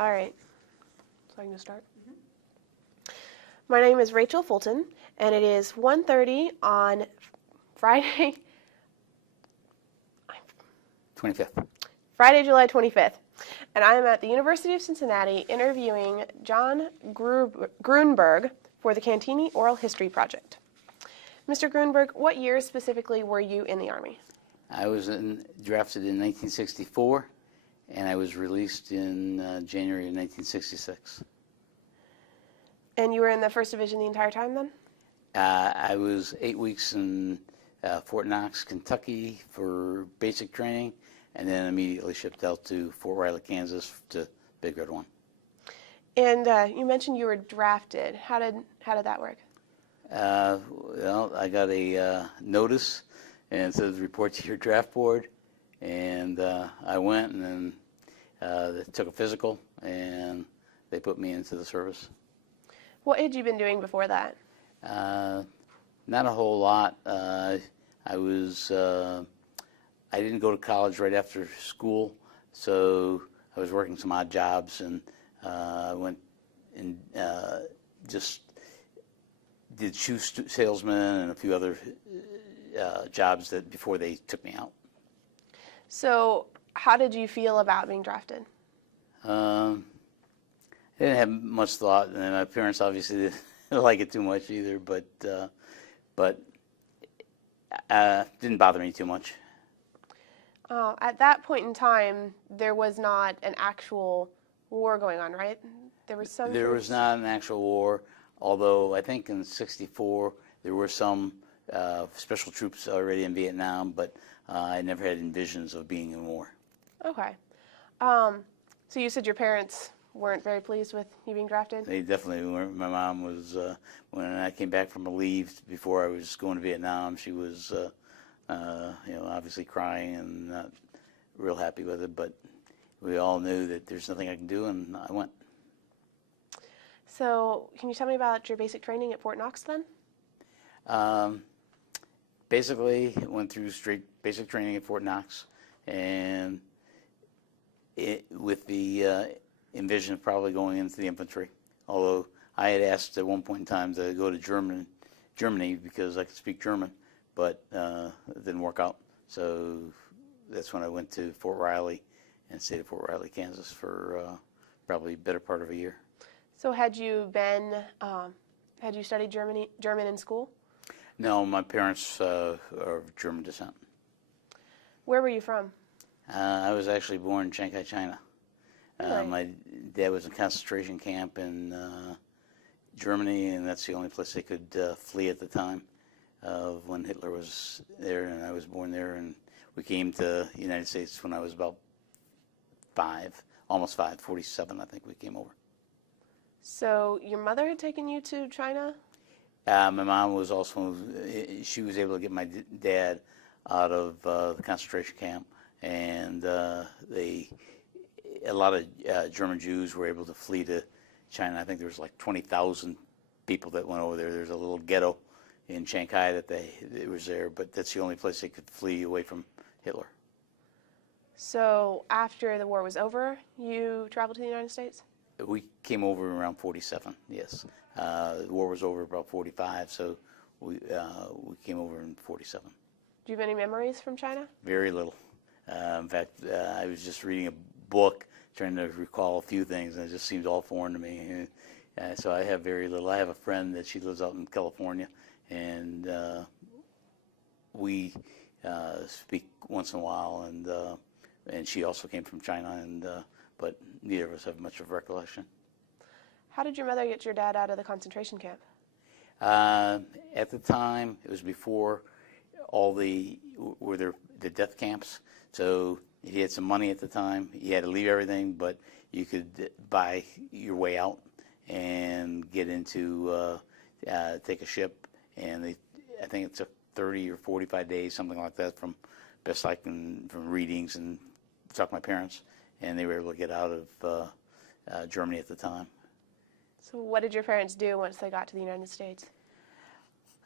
All right. So I can just start? My name is Rachel Fulton, and it is 1:30 on Friday, 25th. Friday, July 25th. And I am at the University of Cincinnati interviewing John Gruenberg for the Cantigny Oral History Project. Mr. Gruenberg, what year specifically were you in the Army? I was drafted in 1964, and I was released in January of 1966. And you were in the First Division the entire time then? I was 8 weeks in Fort Knox, Kentucky for basic training, and then immediately shipped out to Fort Riley, Kansas to Big Red 1. And you mentioned you were drafted. How did that work? Well, I got a notice, and it says report to your draft board, and I went, and then they took a physical, and they put me into the service. What had you been doing before that? Not a whole lot. I didn't go to college right after school, so I was working some odd jobs, and I went and just did shoe salesman and a few other jobs before they took me out. So how did you feel about being drafted? I didn't have much thought, and my parents obviously didn't like it too much either, but didn't bother me too much. At that point in time, there was not an actual war going on, right? There was some. There was not an actual war, although I think in '64 there were some special troops already in Vietnam, but I never had visions of being in war. Okay. So you said your parents weren't very pleased with you being drafted? They definitely weren't. My mom was, when I came back from a leave before I was going to Vietnam, she was, obviously crying and not real happy with it, but we all knew that there's nothing I can do, and I went. So can you tell me about your basic training at Fort Knox then? Basically, went through straight basic training at Fort Knox, and with the envision of probably going into the infantry. Although I had asked at one point in time to go to Germany because I could speak German, but it didn't work out. So that's when I went to Fort Riley and stayed at Fort Riley, Kansas for probably a better part of a year. So had you studied German in school? No, my parents are of German descent. Where were you from? I was actually born in Shanghai, China. Really? My dad was in a concentration camp in Germany, and that's the only place they could flee at the time of when Hitler was there, and I was born there, and we came to the United States when I was about 47, I think we came over. So your mother had taken you to China? My mom was also, she was able to get my dad out of the concentration camp, and a lot of German Jews were able to flee to China. I think there was like 20,000 people that went over there. There's a little ghetto in Shanghai that it was there, but that's the only place they could flee away from Hitler. So after the war was over, you traveled to the United States? We came over around 47, yes. The war was over about 45, so we came over in 47. Do you have any memories from China? Very little. In fact, I was just reading a book trying to recall a few things, and it just seemed all foreign to me. So I have very little. I have a friend that she lives out in California, and we speak once in a while, and she also came from China, but neither of us have much of recollection. How did your mother get your dad out of the concentration camp? At the time, it was before all the death camps, so he had some money at the time. He had to leave everything, but you could buy your way out and get into, take a ship, and I think it took 30 or 45 days, something like that, from readings and talk to my parents, and they were able to get out of Germany at the time. So what did your parents do once they got to the United States?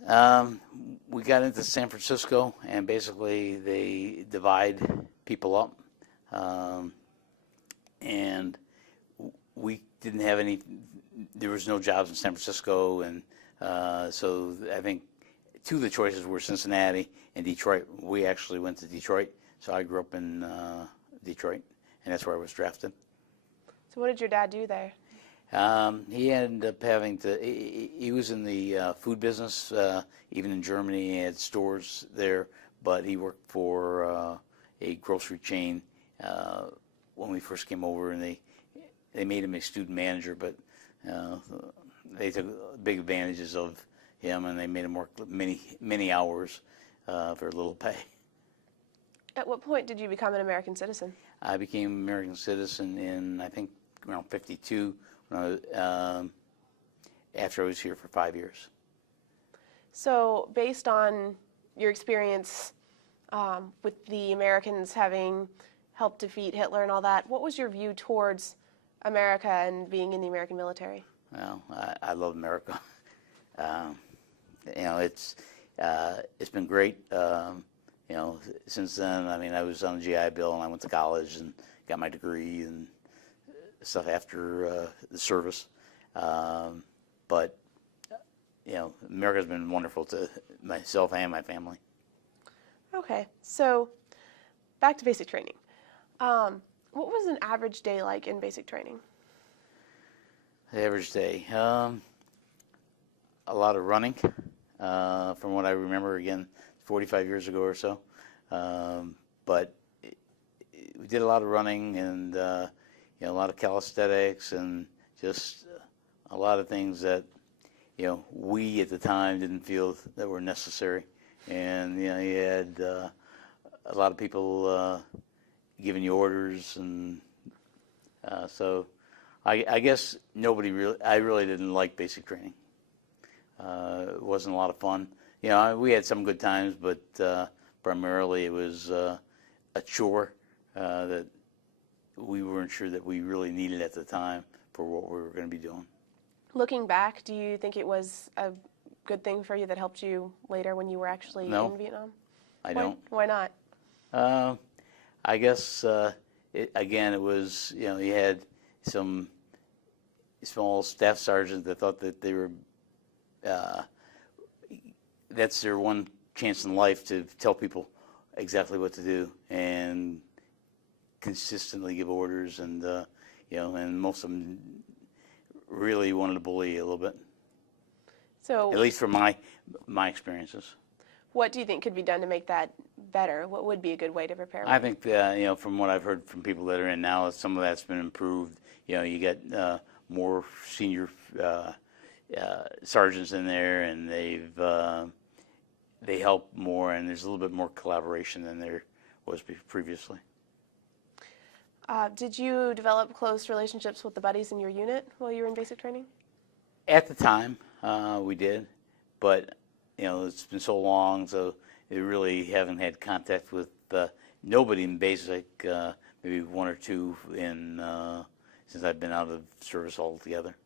We got into San Francisco, and basically they divide people up. And we didn't have any. There was no jobs in San Francisco, and so I think two of the choices were Cincinnati and Detroit. We actually went to Detroit, so I grew up in Detroit, and that's where I was drafted. So what did your dad do there? He ended up having to. He was in the food business, even in Germany. He had stores there, but he worked for a grocery chain when we first came over, and they made him a student manager, but they took big advantages of him, and they made him work many hours for little pay. At what point did you become an American citizen? I became an American citizen in, I think, around 52, when I was, after I was here for 5 years. So based on your experience with the Americans having helped defeat Hitler and all that, what was your view towards America and being in the American military? Well, I love America. It's been great. Since then, I mean, I was on the GI Bill, and I went to college and got my degree and stuff after the service. But America's been wonderful to myself and my family. Okay, so back to basic training. What was an average day like in basic training? The average day, a lot of running. From what I remember, again, 45 years ago or so. But we did a lot of running and a lot of calisthenics and just a lot of things that we at the time didn't feel that were necessary. And you had a lot of people giving you orders, and so I guess I really didn't like basic training. It wasn't a lot of fun. We had some good times, but primarily it was a chore that we weren't sure that we really needed at the time for what we were going to be doing. Looking back, do you think it was a good thing for you that helped you later when you were actually in Vietnam? I don't. Why not? I guess, it was, you had some small staff sergeants that thought that they were, that's their one chance in life to tell people exactly what to do and consistently give orders, and and most of them really wanted to bully you a little bit. So, at least from my experiences. What do you think could be done to make that better? What would be a good way to prepare? I think from what I've heard from people that are in now, some of that's been improved. You get more senior sergeants in there, and they help more, and there's a little bit more collaboration than there was previously. Did you develop close relationships with the buddies in your unit while you were in basic training? At the time, we did, but it's been so long, so we really haven't had contact with nobody in basic. Maybe one or two since I've been out of service altogether.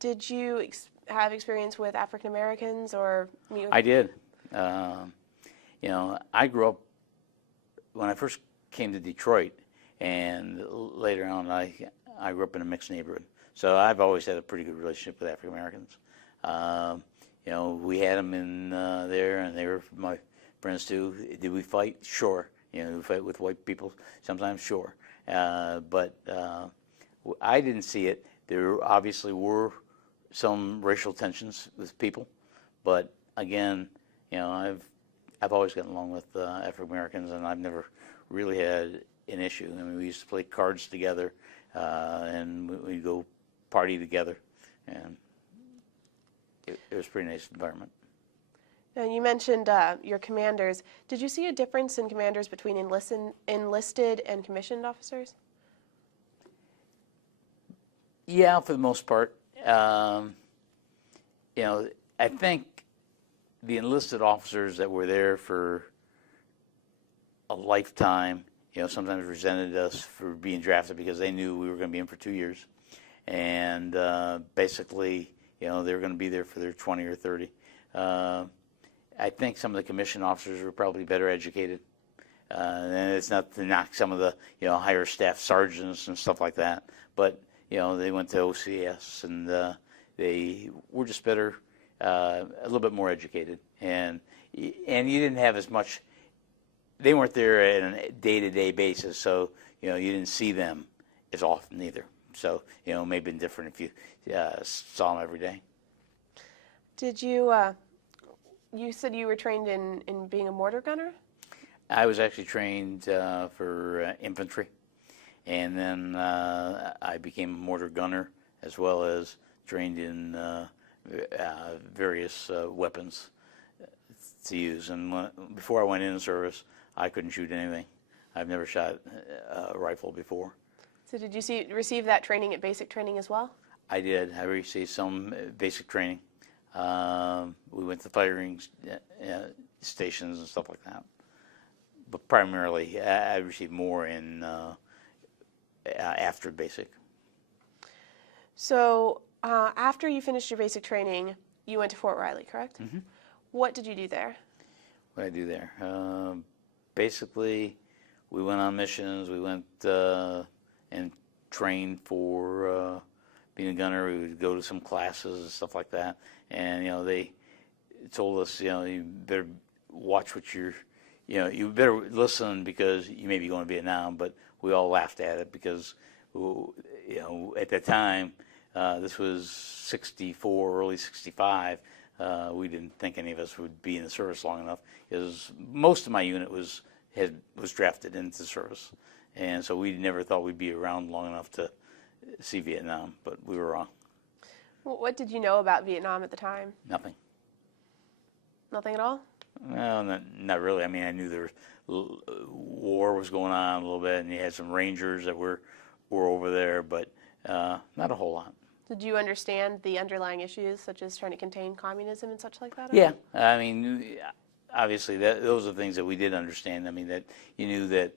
Did you have experience with African Americans or meet with? I did. I grew up when I first came to Detroit, and later on I grew up in a mixed neighborhood. So I've always had a pretty good relationship with African Americans. We had them in there, and they were my friends too. Did we fight? Sure. Did we fight with white people? Sometimes, sure. But I didn't see it. There obviously were some racial tensions with people, but again, I've always gotten along with African Americans, and I've never really had an issue. I mean, we used to play cards together, and we'd go party together, and it was a pretty nice environment. Now, you mentioned your commanders. Did you see a difference in commanders between enlisted and commissioned officers? Yeah, for the most part. I think the enlisted officers that were there for a lifetime, sometimes resented us for being drafted because they knew we were going to be in for 2 years. And basically, they were going to be there for their 20 or 30. I think some of the commissioned officers were probably better educated. And it's not to knock some of the, higher staff sergeants and stuff like that. but they went to OCS, and they were just better, a little bit more educated, and you didn't have as much. They weren't there on a day-to-day basis, so you didn't see them as often either. So it may have been different if you saw them every day. Did you? You said you were trained in being a mortar gunner? I was actually trained for infantry, and then I became a mortar gunner, as well as trained in various weapons to use. And before I went in service, I couldn't shoot anything. I've never shot a rifle before. So did you receive that training at basic training as well? I did. I received some basic training. We went to firing stations and stuff like that. But primarily, I received more in after basic. So after you finished your basic training, you went to Fort Riley, correct? Mm-hmm. What did you do there? What did I do there? Basically, we went on missions. We went and trained for being a gunner. We would go to some classes and stuff like that. And they told us, you better watch what you better listen, because you may be going to Vietnam. But we all laughed at it because, at that time, this was 64, early 65. We didn't think any of us would be in the service long enough, because most of my unit was drafted into service, and so we never thought we'd be around long enough to see Vietnam, but we were wrong. Well, what did you know about Vietnam at the time? Nothing. Nothing at all? Well, not really. I mean, I knew there was war was going on a little bit, and you had some Rangers that were over there, but not a whole lot. Did you understand the underlying issues, such as trying to contain communism and such like that? Yeah, I mean, obviously, those are things that we did understand. I mean, that you knew that,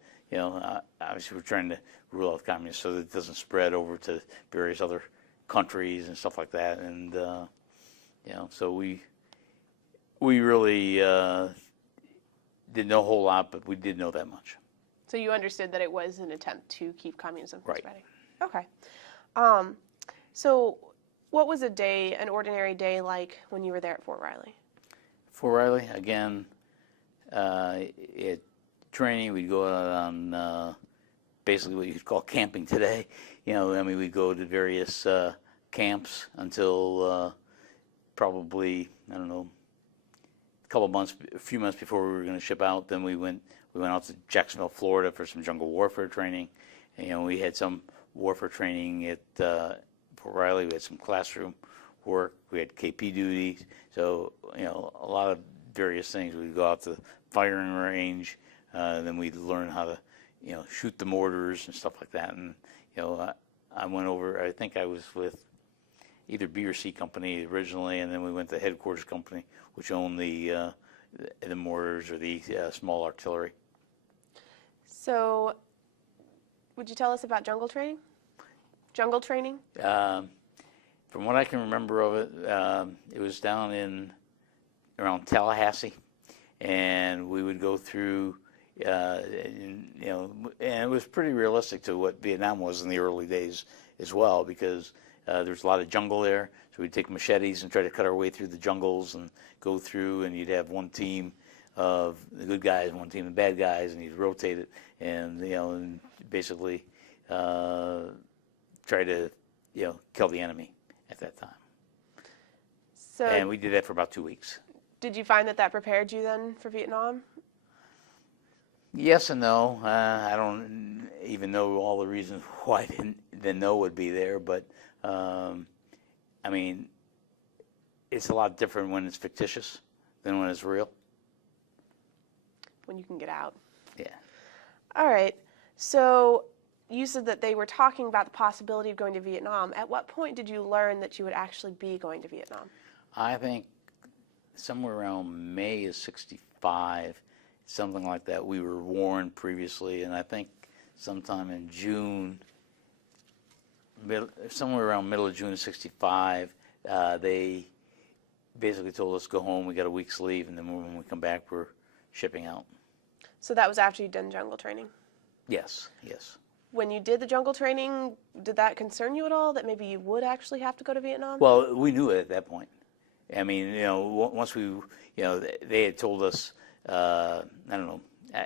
obviously we're trying to rule out communism so that it doesn't spread over to various other countries and stuff like that. And, so we really didn't know a whole lot, but we did know that much. So you understood that it was an attempt to keep communism from Right. spreading. Okay. So what was an ordinary day like when you were there at Fort Riley? Fort Riley, again, at training, we'd go out on basically what you could call camping today. We'd go to various camps until probably, I don't know, a few months before we were going to ship out. Then we went out to Jacksonville, Florida for some jungle warfare training. And, we had some warfare training at Fort Riley. We had some classroom work. We had KP duties. So, a lot of various things. We'd go out to the firing range. Then we'd learn how to, shoot the mortars and stuff like that. And, I went over, I think I was with either B or C company originally, and then we went to headquarters company, which owned the mortars or the small artillery. So would you tell us about jungle training? Jungle training? From what I can remember of it, it was down around Tallahassee, and we would go through, and it was pretty realistic to what Vietnam was in the early days as well, because there was a lot of jungle there, so we'd take machetes and try to cut our way through the jungles and go through, and you'd have one team of the good guys and one team of the bad guys, and you'd rotate it, and and basically try to kill the enemy at that time. So And we did that for about 2 weeks. did you find that prepared you then for Vietnam? Yes and no. I don't even know all the reasons why the no would be there, but I mean, it's a lot different when it's fictitious than when it's real. When you can get out. Yeah. All right. So you said that they were talking about the possibility of going to Vietnam. At what point did you learn that you would actually be going to Vietnam? I think somewhere around May of '65, something like that. We were warned previously, and I think sometime in June, somewhere around middle of June of '65, they basically told us, go home, we got a week's leave, and then when we come back, we're shipping out. So that was after you'd done jungle training? Yes, yes. When you did the jungle training, did that concern you at all, that maybe you would actually have to go to Vietnam? Well, we knew it at that point. I mean, once we, they had told us, I don't know,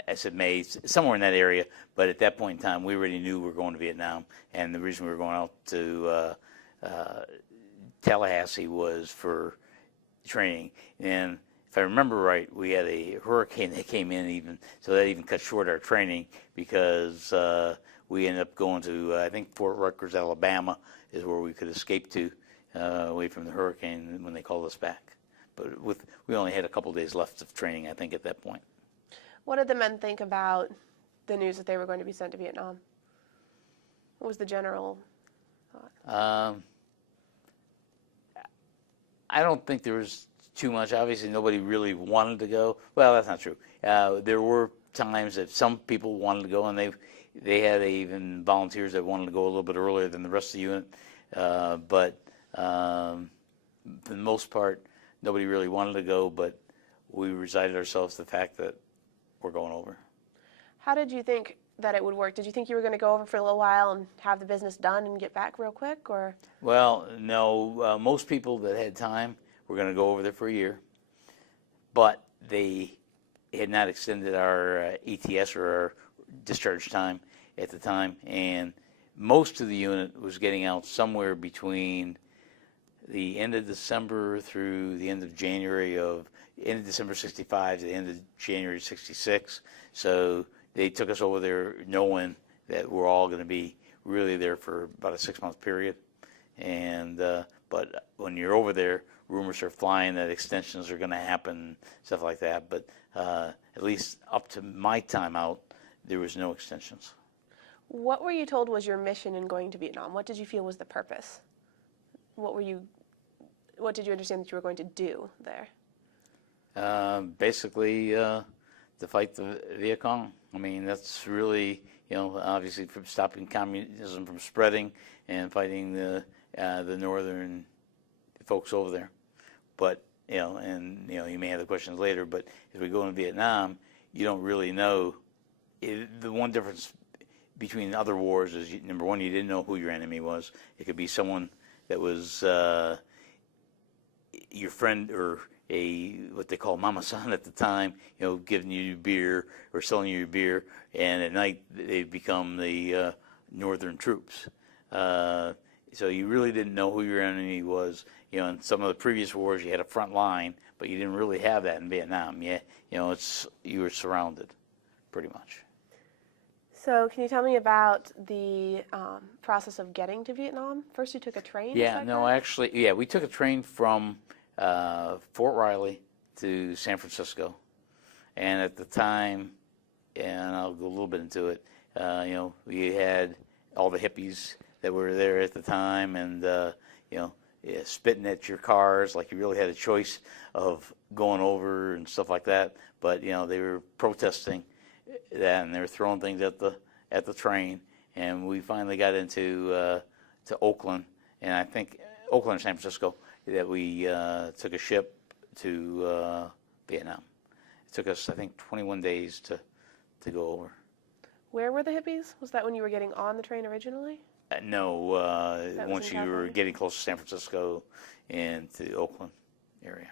I said May, somewhere in that area, but at that point in time, we already knew we were going to Vietnam, and the reason we were going out to Tallahassee was for training. And if I remember right, we had a hurricane that came in even, so that even cut short our training because we ended up going to, I think Fort Rutgers, Alabama is where we could escape to away from the hurricane when they called us back. But we only had a couple days left of training, I think, at that point. What did the men think about the news that they were going to be sent to Vietnam? What was the general thought? I don't think there was too much. Obviously, nobody really wanted to go. Well, that's not true. There were times that some people wanted to go, and they had even volunteers that wanted to go a little bit earlier than the rest of the unit. But for the most part, nobody really wanted to go, but we resigned ourselves to the fact that we're going over. How did you think that it would work? Did you think you were going to go over for a little while and have the business done and get back real quick, or? Well, no. Most people that had time were going to go over there for a year, but they had not extended our ETS or our discharge time at the time, and most of the unit was getting out somewhere between the end of December through the end of January end of December 65 to the end of January 66. So they took us over there knowing that we're all going to be really there for about a 6-month period. And but when you're over there, rumors are flying that extensions are going to happen, stuff like that. But at least up to my time out, there was no extensions. What were you told was your mission in going to Vietnam? What did you feel was the purpose? What did you understand that you were going to do there? Basically, to fight the Viet Cong. I mean, that's really, obviously from stopping communism from spreading and fighting the northern folks over there. But, you may have the questions later, but as we go into Vietnam, you don't really know. The one difference between other wars is, number one, you didn't know who your enemy was. It could be someone that was your friend or what they call mama san at the time, giving you beer or selling you beer, and at night they become the northern troops. So you really didn't know who your enemy was. In some of the previous wars you had a front line, but you didn't really have that in Vietnam. You were surrounded, pretty much. So can you tell me about the process of getting to Vietnam? First you took a train? Yeah, no, actually, we took a train from Fort Riley to San Francisco. And at the time, and I'll go a little bit into it, we had all the hippies that were there at the time and, spitting at your cars like you really had a choice of going over and stuff like that. But, they were protesting that, and they were throwing things at the train, and we finally got into to Oakland, and I think Oakland or San Francisco, that we took a ship to Vietnam. It took us, I think, 21 days to go over. Where were the hippies? Was that when you were getting on the train originally? No, once you were getting close to San Francisco and to the Oakland area.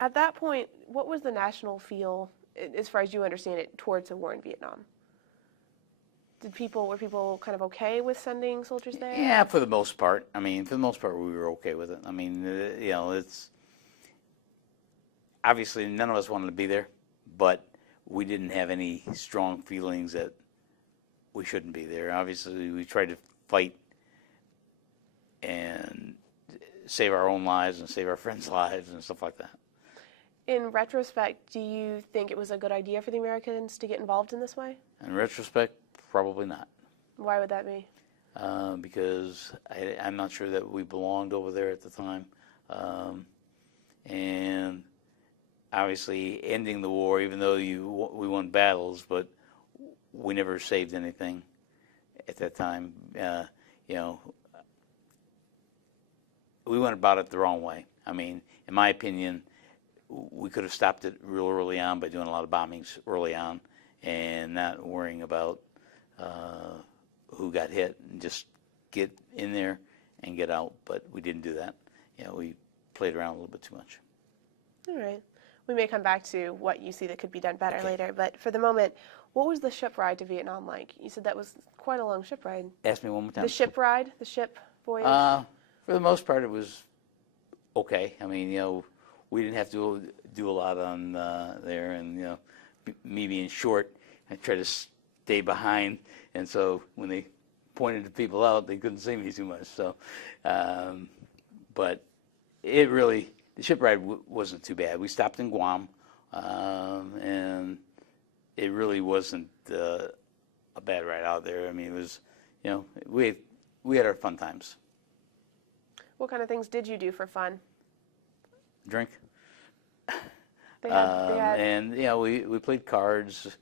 At that point, what was the national feel, as far as you understand it, towards the war in Vietnam? Were people kind of okay with sending soldiers there? Yeah, for the most part. I mean, for the most part, we were okay with it. I mean, it's obviously none of us wanted to be there, but we didn't have any strong feelings that we shouldn't be there. Obviously, we tried to fight and save our own lives and save our friends' lives and stuff like that. In retrospect, do you think it was a good idea for the Americans to get involved in this way? In retrospect, probably not. Why would that be? Because I'm not sure that we belonged over there at the time. And obviously ending the war, even though we won battles, but we never saved anything at that time. We went about it the wrong way. I mean, in my opinion, we could have stopped it real early on by doing a lot of bombings early on and not worrying about who got hit and just get in there and get out, but we didn't do that. We played around a little bit too much. All right. We may come back to what you see that could be done better later, but for the moment, what was the ship ride to Vietnam like? You said that was quite a long ship ride. Ask me one more time. The ship ride, the ship voyage? For the most part, it was okay. I mean, we didn't have to do a lot on there, and me being short, I tried to stay behind, and so when they pointed the people out, they couldn't see me too much. So, but the ship ride wasn't too bad. We stopped in Guam, and it really wasn't a bad ride out there. I mean, it was, we had our fun times. What kind of things did you do for fun? Drink. They had... And we played cards,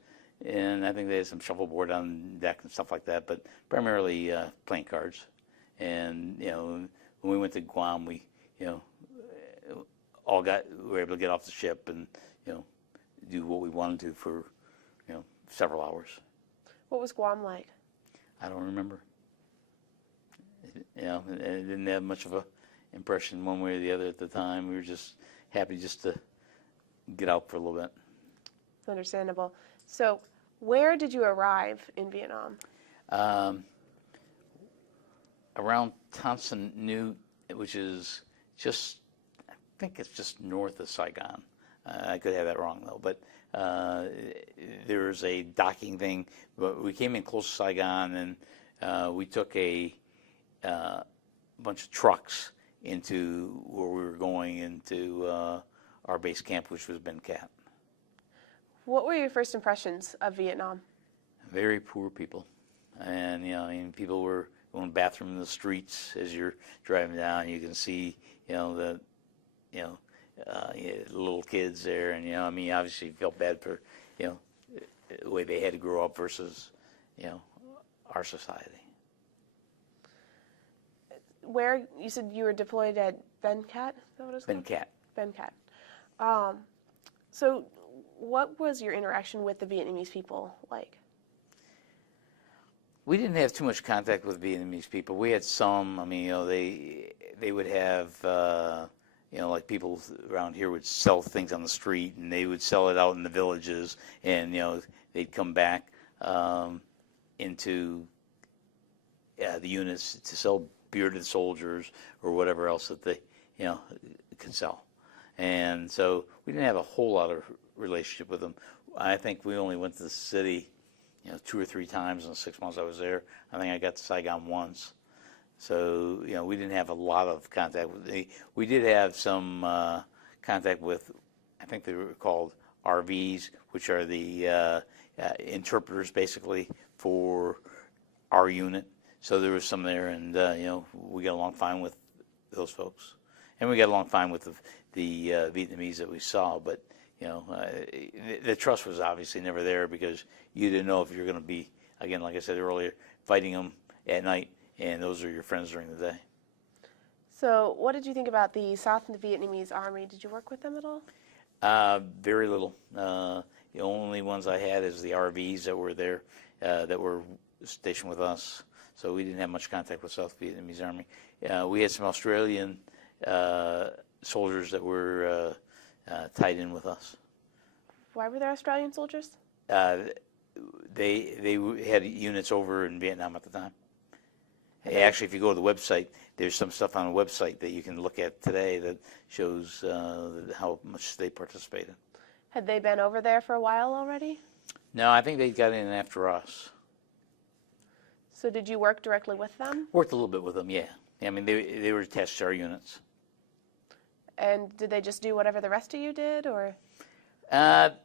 and I think they had some shuffleboard on deck and stuff like that, but primarily playing cards. And when we went to Guam, we were able to get off the ship and do what we wanted to for several hours. What was Guam like? I don't remember. It didn't have much of a impression one way or the other at the time. We were just happy just to get out for a little bit. It's understandable. So, where did you arrive in Vietnam? Around Tan Son Nhut, which is just, I think it's just north of Saigon. I could have that wrong though, but there's a docking thing. But we came in close to Saigon, and we took a bunch of trucks into where we were going into our base camp, which was Ben Cat. What were your first impressions of Vietnam? Very poor people, and people were going to the bathroom in the streets as you're driving down. You can see the little kids there, and obviously you felt bad for the way they had to grow up versus our society. Where you said you were deployed at Ben Cat? Is that what it's called? Ben Cat. Ben Cat. So, what was your interaction with the Vietnamese people like? We didn't have too much contact with Vietnamese people. We had some. I mean, they would have, like people around here would sell things on the street, and they would sell it out in the villages, and they'd come back into the units to sell beer to the soldiers or whatever else that they could sell. And so we didn't have a whole lot of relationship with them. I think we only went to the city 2 or 3 times in the 6 months I was there. I think I got to Saigon once. So we didn't have a lot of contact with them. We did have some contact with, I think they were called RVs, which are the interpreters basically for our unit. So there was some there, and we got along fine with those folks, and we got along fine with the Vietnamese that we saw. But the trust was obviously never there, because you didn't know if you were going to be, again, like I said earlier, fighting them at night, and those are your friends during the day. So, what did you think about the South Vietnamese Army? Did you work with them at all? Very little. The only ones I had is the RVs that were there, that were stationed with us. So we didn't have much contact with South Vietnamese Army. We had some Australian soldiers that were tied in with us. Why were there Australian soldiers? They had units over in Vietnam at the time. Actually, if you go to the website, there's some stuff on the website that you can look at today that shows how much they participated. Had they been over there for a while already? No, I think they got in after us. So did you work directly with them? Worked a little bit with them, yeah. I mean, they were attached to our units. And did they just do whatever the rest of you did, or? No,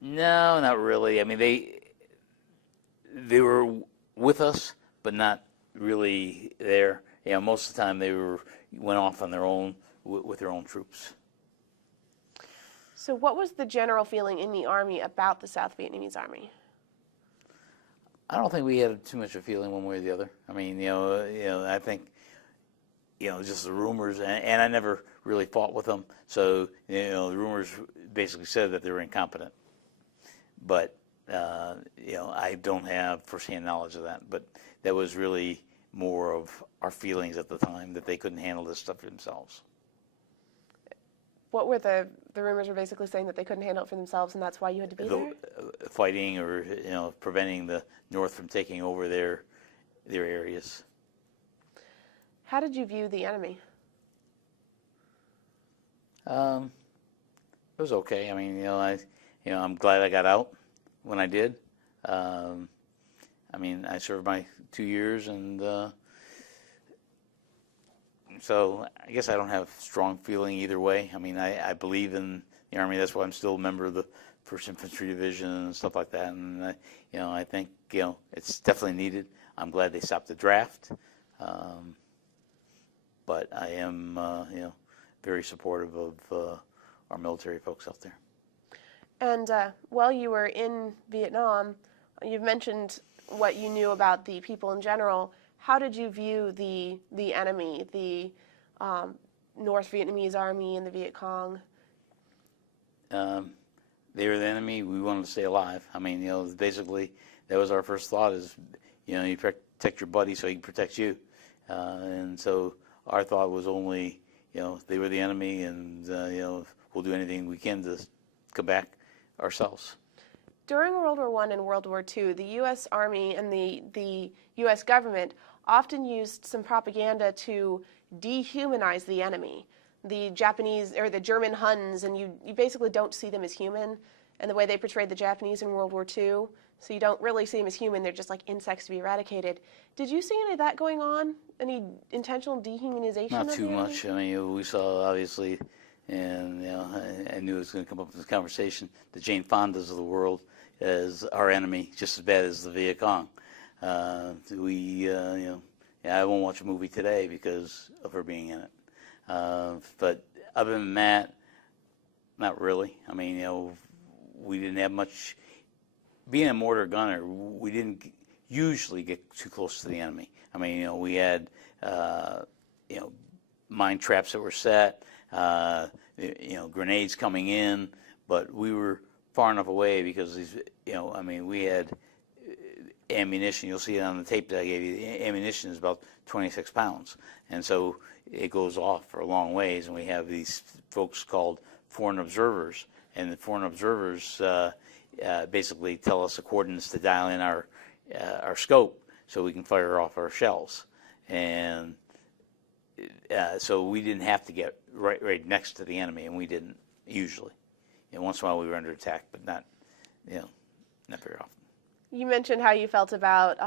not really. I mean, they were with us, but not really there. Most of the time they went off on their own with their own troops. So what was the general feeling in the Army about the South Vietnamese Army? I don't think we had too much of a feeling one way or the other. I mean, I think, just the rumors, and I never really fought with them. So, the rumors basically said that they were incompetent. But, I don't have firsthand knowledge of that, but that was really more of our feelings at the time, that they couldn't handle this stuff themselves. What were the rumors were basically saying that they couldn't handle it for themselves, and that's why you had to be there? Fighting, or preventing the North from taking over their areas. How did you view the enemy? It was okay. I mean, I'm glad I got out when I did. I mean, I served my 2 years, and so I guess I don't have strong feeling either way. I mean, I believe in the Army. That's why I'm still a member of the First Infantry Division and stuff like that. And I think it's definitely needed. I'm glad they stopped the draft, but I am very supportive of our military folks out there. And while you were in Vietnam, you've mentioned what you knew about the people in general. How did you view the enemy, the North Vietnamese Army and the Viet Cong? They were the enemy. We wanted to stay alive. I mean, basically, that was our first thought: is you protect your buddy so he can protect you. And so our thought was only, they were the enemy, and we'll do anything we can to come back ourselves. During World War I and World War II, the U.S. Army and the U.S. government often used some propaganda to dehumanize the enemy. The Japanese or the German Huns, and you basically don't see them as human, and the way they portrayed the Japanese in World War II, so you don't really see them as human. They're just like insects to be eradicated. Did you see any of that going on? Any intentional dehumanization? Not too much. I mean, we saw, obviously, and I knew it was going to come up in this conversation, the Jane Fondas of the world as our enemy, just as bad as the Viet Cong. I won't watch a movie today because of her being in it. But other than that, not really. I mean, we didn't have much. Being a mortar gunner, we didn't usually get too close to the enemy. I mean, we had, mine traps that were set, grenades coming in, but we were far enough away because these, we had ammunition. You'll see it on the tape that I gave you. The ammunition is about 26 pounds, and so it goes off for a long ways. And we have these folks called foreign observers, and the foreign observers basically tell us the coordinates to dial in our scope so we can fire off our shells. And so we didn't have to get right next to the enemy, and we didn't usually. And once in a while we were under attack, but not very often. You mentioned how you felt about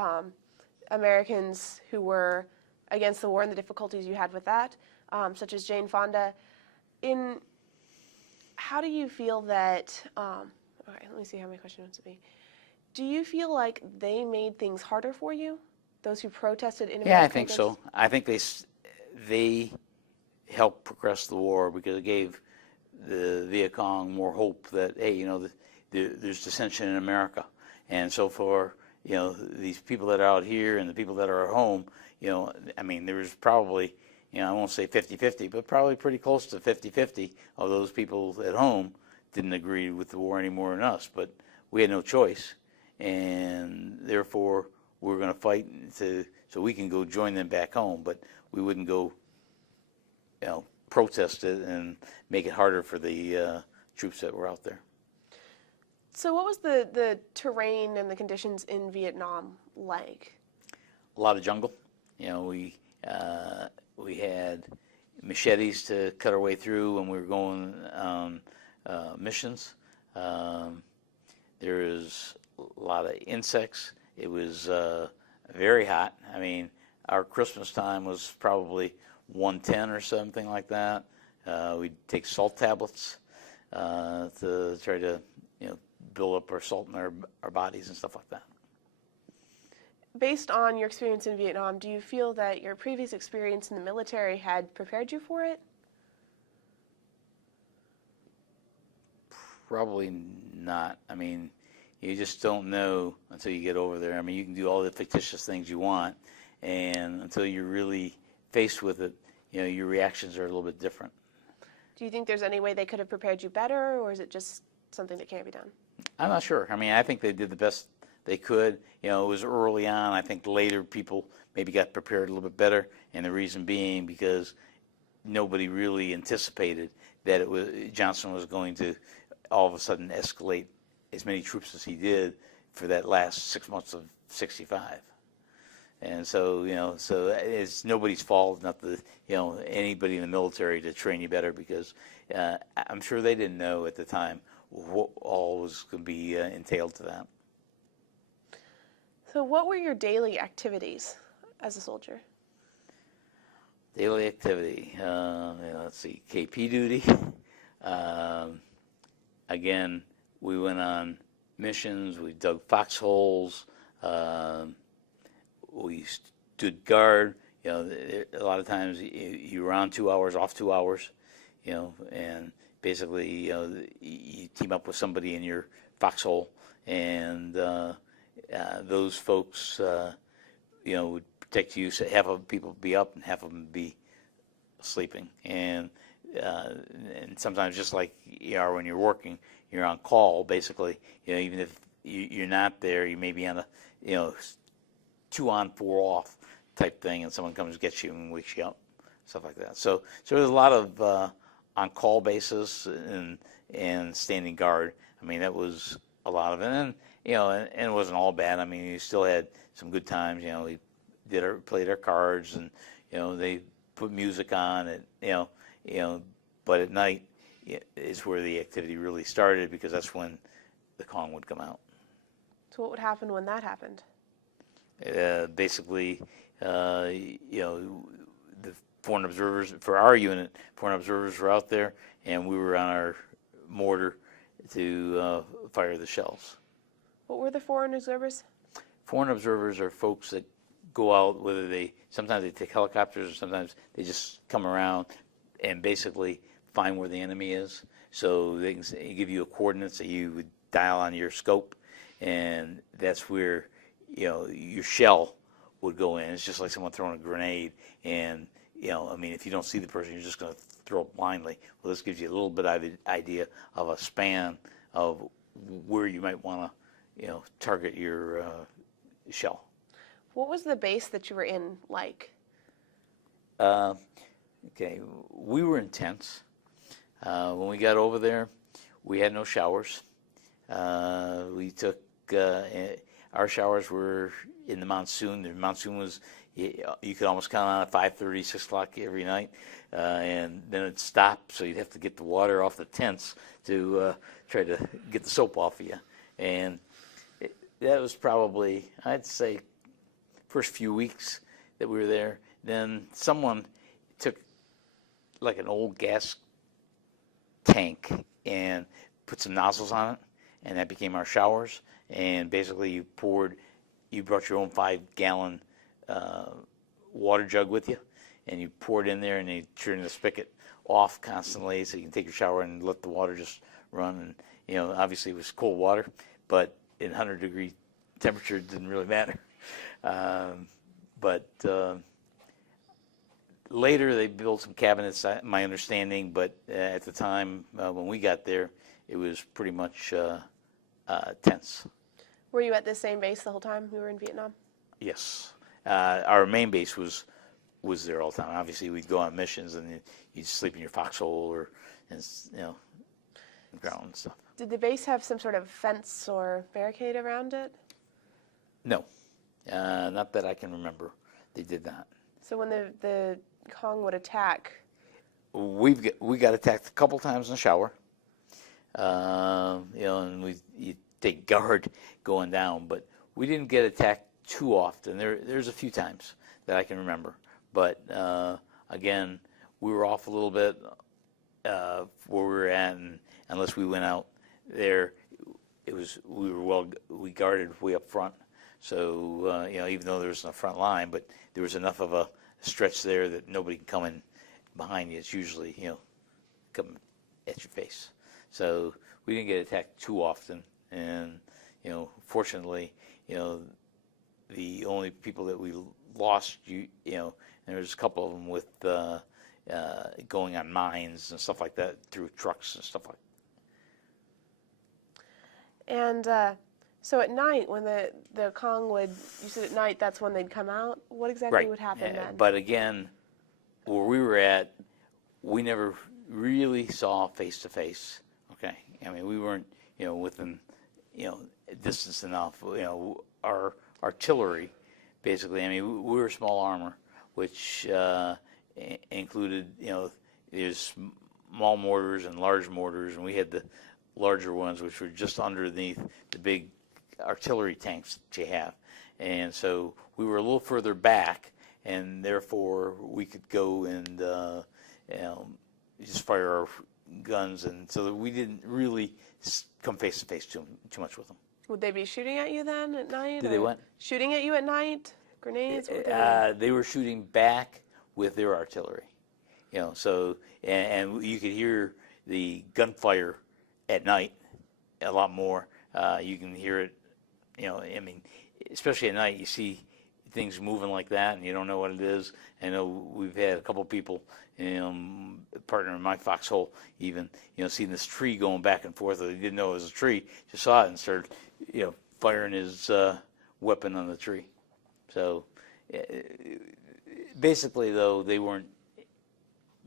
Americans who were against the war and the difficulties you had with that, such as Jane Fonda. How do you feel that? Okay, let me see how my question wants to be. Do you feel like they made things harder for you? Those who protested in America? Yeah, I think so. I think they helped progress the war because it gave the Viet Cong more hope that, hey, there's dissension in America. And so for, these people that are out here and the people that are at home, there was probably, I won't say 50-50, but probably pretty close to 50-50 of those people at home didn't agree with the war any more than us. But we had no choice. And therefore, we're going to fight so we can go join them back home. But we wouldn't go, protest it and make it harder for the troops that were out there. So what was the terrain and the conditions in Vietnam like? A lot of jungle. We had machetes to cut our way through when we were going on missions. There was a lot of insects. It was very hot. I mean, our Christmas time was probably 110 or something like that. We'd take salt tablets to try to, build up our salt in our bodies and stuff like that. Based on your experience in Vietnam, do you feel that your previous experience in the military had prepared you for it? Probably not. I mean, you just don't know until you get over there. I mean, you can do all the fictitious things you want, and until you're really faced with it, your reactions are a little bit different. Do you think there's any way they could have prepared you better, or is it just something that can't be done? I'm not sure. I mean, I think they did the best they could. You know, it was early on. I think later people maybe got prepared a little bit better, and the reason being because nobody really anticipated that Johnson was going to all of a sudden escalate as many troops as he did for that last 6 months of '65. And so, you know, so it's nobody's fault, not the, you know, anybody in the military to train you better, because I'm sure they didn't know at the time what all was going to be entailed to that. So what were your daily activities as a soldier? Daily activity, you know, let's see, KP duty. Again, we went on missions, we dug foxholes, we stood guard. You know, a lot of times you were on 2 hours, off 2 hours, you know, and basically, you know, you team up with somebody in your foxhole, and those folks, you know, would protect you. So half of people be up and half of them be sleeping, and sometimes just like you are when you're working, you're on call basically. You know, even if you're not there, you may be on a, you know, 2 on 4 off type thing, and someone comes and gets you and wakes you up, stuff like that. So there's a lot of on call basis and standing guard. I mean, that was a lot of it, and you know, and it wasn't all bad. I mean, you still had some good times. You know, we played our cards, and you know, they put music on, and you know, but at night is where the activity really started, because that's when the Kong would come out. So what would happen when that happened? Basically, you know, the foreign observers for our unit, foreign observers were out there, and we were on our mortar to fire the shells. What were the foreign observers? Foreign observers are folks that go out, sometimes they take helicopters, or sometimes they just come around and basically find where the enemy is. So they can give you a coordinates that you would dial on your scope, and that's where, you know, your shell would go in. It's just like someone throwing a grenade, and you know, I mean, if you don't see the person, you're just going to throw it blindly. Well, this gives you a little bit of an idea of a span of where you might want to, you know, target your shell. What was the base that you were in like? Okay, we were in tents. When we got over there, we had no showers. We took our showers were in the monsoon. The monsoon was, you could almost count on it, 5:30, 6 o'clock every night, and then it stopped, so you'd have to get the water off the tents to try to get the soap off of you. And that was probably, I'd say, first few weeks that we were there. Then someone took like an old gas tank and put some nozzles on it, and that became our showers. And basically you brought your own 5-gallon water jug with you, and you poured in there, and you turn the spigot off constantly so you can take your shower and let the water just run. And you know, obviously it was cold water, but in 100-degree temperature it didn't really matter. But later they built some cabinets, my understanding, but at the time when we got there, it was pretty much tents. Were you at the same base the whole time you were in Vietnam? Yes. Our main base was there all the time. Obviously, we'd go on missions, and you'd sleep in your foxhole or, you know, the ground and stuff. Did the base have some sort of fence or barricade around it? No, not that I can remember. They did not. So when the Kong would attack, we got attacked a couple times in the shower. You know, and you take guard going down, but we didn't get attacked too often. There's a few times that I can remember, but again, we were off a little bit where we were at, and unless we went out there, we guarded way up front. So you know, even though there was a front line, but there was enough of a stretch there that nobody can come in behind you. It's usually, you know, come at your face. So we didn't get attacked too often, and you know, fortunately, you know, the only people that we lost, you know, there was a couple of them with going on mines and stuff like that through trucks and stuff like that. And so at night, when the Kong would, you said at night that's when they'd come out. What exactly would happen then? But again, where we were at, we never really saw face to face. Okay, I mean we weren't within distance enough. Our artillery, basically. I mean we were small armor, which included there's small mortars and large mortars, and we had the larger ones, which were just underneath the big artillery tanks that you have. And so we were a little further back, and therefore we could go and just fire our guns, and so that we didn't really come face to face too much with them. Would they be shooting at you then at night? Did they what? Shooting at you at night? Grenades? What would they do? They were shooting back with their artillery. So and you could hear the gunfire at night a lot more. You can hear it, I mean, especially at night, you see things moving like that, and you don't know what it is. I know we've had a couple of people, a partner in my foxhole, even, seeing this tree going back and forth. They didn't know it was a tree, just saw it and started, firing his weapon on the tree. So basically, though, they weren't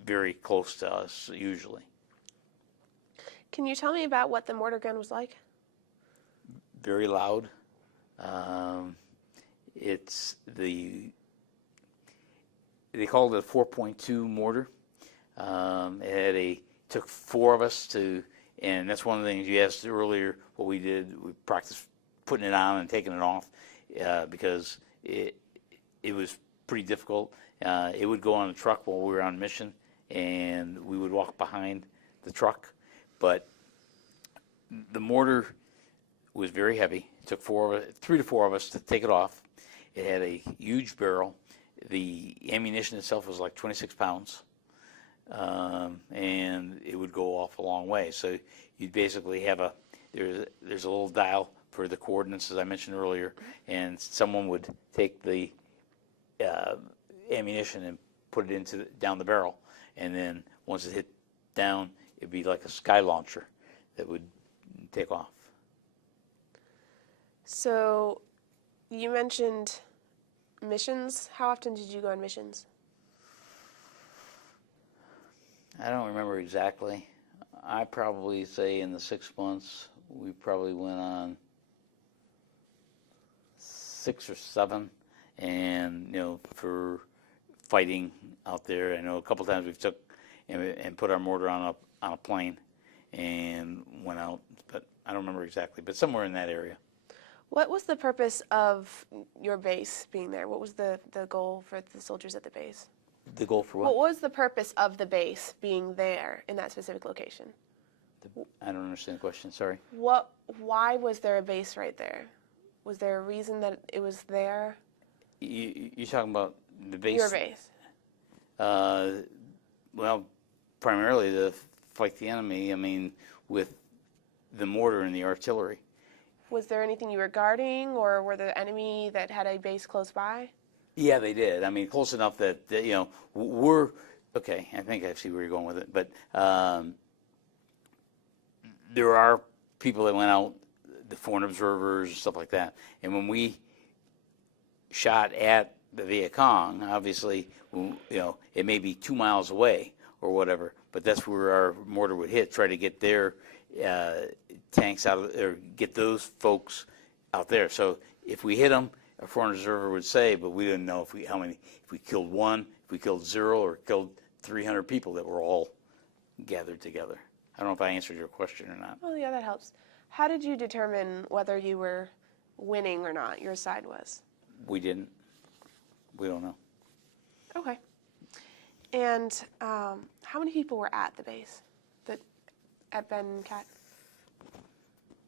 very close to us usually. Can you tell me about what the mortar gun was like? Very loud. It's they called it a 4.2 mortar. It took 4 of us to, and that's one of the things you asked earlier. What we did, we practiced putting it on and taking it off because it was pretty difficult. It would go on a truck while we were on mission, and we would walk behind the truck. But the mortar was very heavy. It took 3 to 4 of us to take it off. It had a huge barrel. The ammunition itself was like 26 pounds, and it would go off a long way. So you'd basically have there's a little dial for the coordinates, as I mentioned earlier, and someone would take the ammunition and put it down the barrel, and then once it hit down, it'd be like a sky launcher that would take off. So you mentioned missions. How often did you go on missions? I don't remember exactly. I probably say in the 6 months, we probably went on 6 or 7, and for fighting out there. I know a couple times we took and put our mortar on a plane and went out, but I don't remember exactly, but somewhere in that area. What was the purpose of your base being there? What was the goal for the soldiers at the base? The goal for what? What was the purpose of the base being there in that specific location? I don't understand the question, sorry. Why was there a base right there? Was there a reason that it was there? You're talking about the base? Your base. Well, primarily to fight the enemy, I mean, with the mortar and the artillery. Was there anything you were guarding, or were there enemy that had a base close by? Yeah, they did. I mean, close enough that we're okay. I think I see where you're going with it, but there are people that went out, the foreign observers and stuff like that. And when we shot at the Viet Cong, obviously, it may be 2 miles away or whatever, but that's where our mortar would hit. Try to get their tanks out of, or get those folks out there. So if we hit them, a foreign observer would say, but we didn't know if we killed 1, if we killed 0, or killed 300 people that were all gathered together. I don't know if I answered your question or not. Well, yeah, that helps. How did you determine whether you were winning or not, your side was? We didn't. We don't know. Okay. And how many people were at the base, at Ben Cat?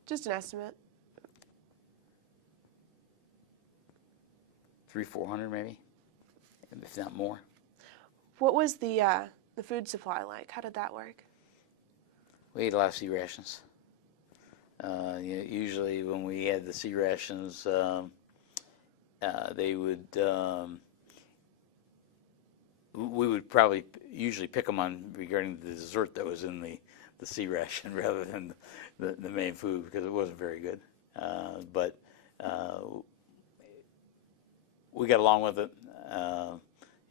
Just an estimate. 300-400 maybe, if not more. What was the food supply like? How did that work? We ate a lot of sea rations. Usually when we had the sea rations, they would, we would probably usually pick them on regarding the dessert that was in the the C ration rather than the main food because it wasn't very good. But we got along with it.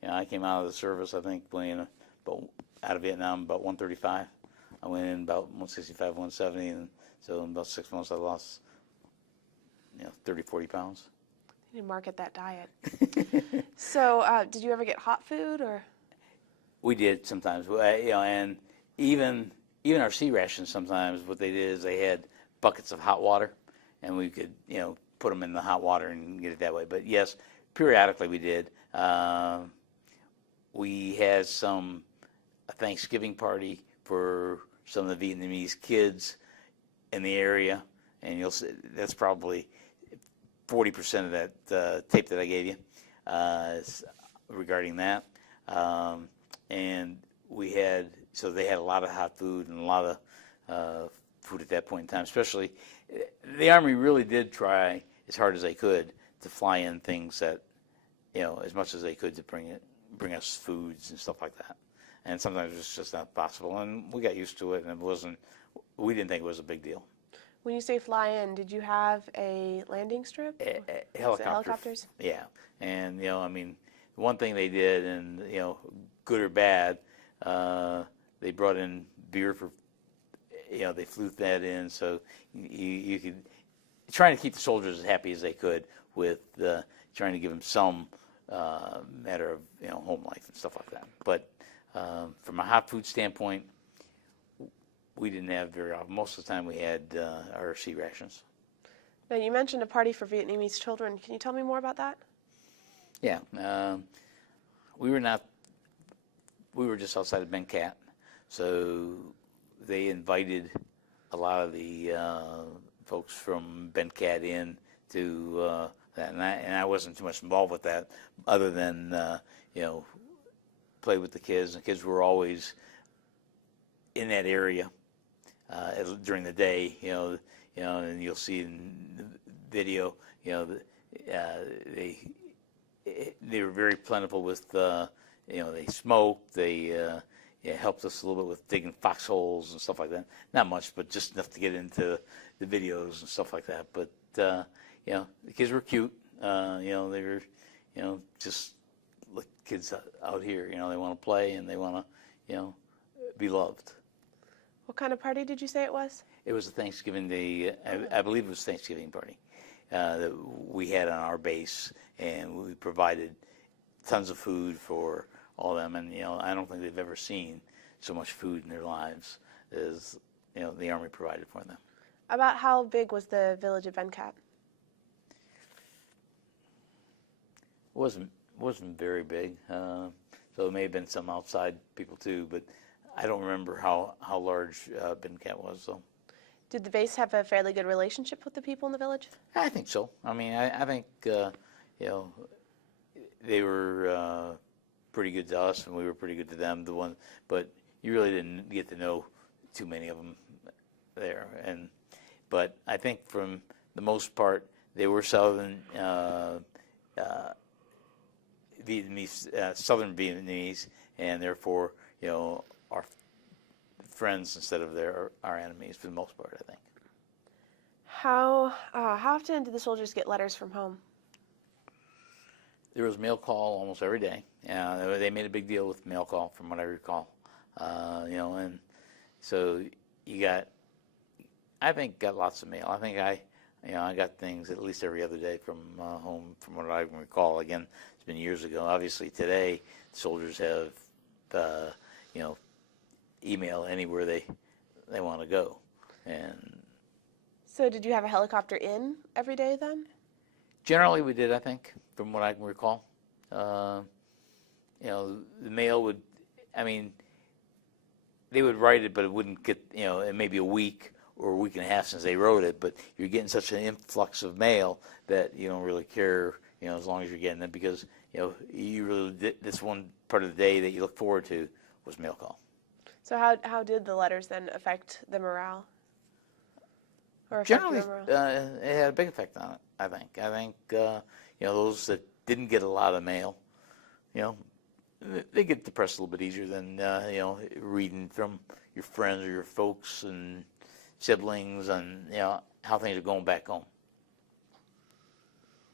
I came out of the service, I think, out of Vietnam about 135. I went in about 165, 170, and so in about 6 months I lost 30, 40 pounds. You need to market that diet. So, did you ever get hot food or? We did sometimes, and even our C rations sometimes. What they did is they had buckets of hot water, and we could put them in the hot water and get it that way. But yes, periodically we did. We had a Thanksgiving party for some of the Vietnamese kids in the area, and you'll see that's probably 40% of that tape that I gave you regarding that. And they had a lot of hot food and a lot of food at that point in time. Especially, the Army really did try as hard as they could to fly in things that, as much as they could to bring us foods and stuff like that. And sometimes it's just not possible. And we got used to it, and we didn't think it was a big deal. When you say fly in, did you have a landing strip? Helicopters? Yeah. And, one thing they did, and, good or bad, they brought in beer for, they flew that in, so you could, trying to keep the soldiers as happy as they could with trying to give them some matter of, home life and stuff like that. But from a hot food standpoint, we didn't have very often. Most of the time we had our C rations. Now, you mentioned a party for Vietnamese children. Can you tell me more about that? Yeah. We were just outside of Ben Cat, so they invited a lot of the folks from Ben Cat in to that, and I wasn't too much involved with that, other than play with the kids. The kids were always in that area during the day, and you'll see in the video, they were very plentiful with, they smoked, they helped us a little bit with digging foxholes and stuff like that. Not much, but just enough to get into the videos and stuff like that. But, the kids were cute. They were, just like kids out here, they want to play and they want to, be loved. What kind of party did you say it was? It was a Thanksgiving Day, I believe it was a Thanksgiving party that we had on our base, and we provided tons of food for all of them. And, I don't think they've ever seen so much food in their lives as, the Army provided for them. About how big was the village of Venkat? It wasn't very big, so it may have been some outside people too, but I don't remember how large Bencat was. So, did the base have a fairly good relationship with the people in the village? I think so. I think they were pretty good to us, and we were pretty good to them. But you really didn't get to know too many of them there. But I think from the most part, they were southern Vietnamese, southern Vietnamese, and therefore, our friends instead of our enemies for the most part, I think. How often did the soldiers get letters from home? There was mail call almost every day. They made a big deal with mail call, from what I recall. And so I think got lots of mail. I think I got things at least every other day from home, from what I can recall. Again, it's been years ago. Obviously, today soldiers have email anywhere they want to go. And so, did you have a helicopter in every day then? Generally, we did. I think, from what I can recall. The mail would. They would write it, but it wouldn't get. It may be a week or a week and a half since they wrote it, but you're getting such an influx of mail that you don't really care, as long as you're getting it, because, you really, this one part of the day that you look forward to was mail call. So how did the letters then affect the morale? Or affect Generally, the morale? it had a big effect on it, I think. I think, those that didn't get a lot of mail, they get depressed a little bit easier than reading from your friends or your folks and siblings and how things are going back home.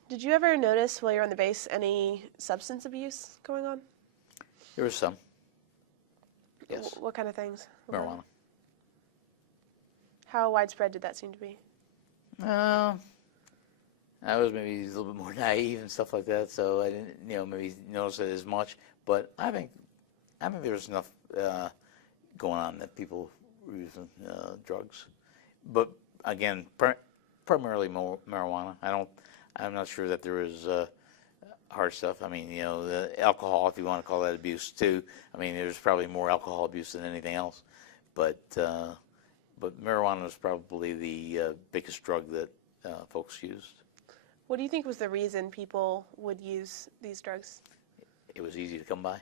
Did you ever notice while you're on the base any substance abuse going on? There was some. Yes. What kind of things? Marijuana. How widespread did that seem to be? I was maybe a little bit more naive and stuff like that, so I didn't, maybe notice it as much. But I think there's enough going on that people were using drugs. But again, primarily marijuana. I'm not sure that there was hard stuff. I mean, the alcohol, if you want to call that abuse too. I mean, there's probably more alcohol abuse than anything else. But marijuana was probably the biggest drug that folks used. What do you think was the reason people would use these drugs? It was easy to come by.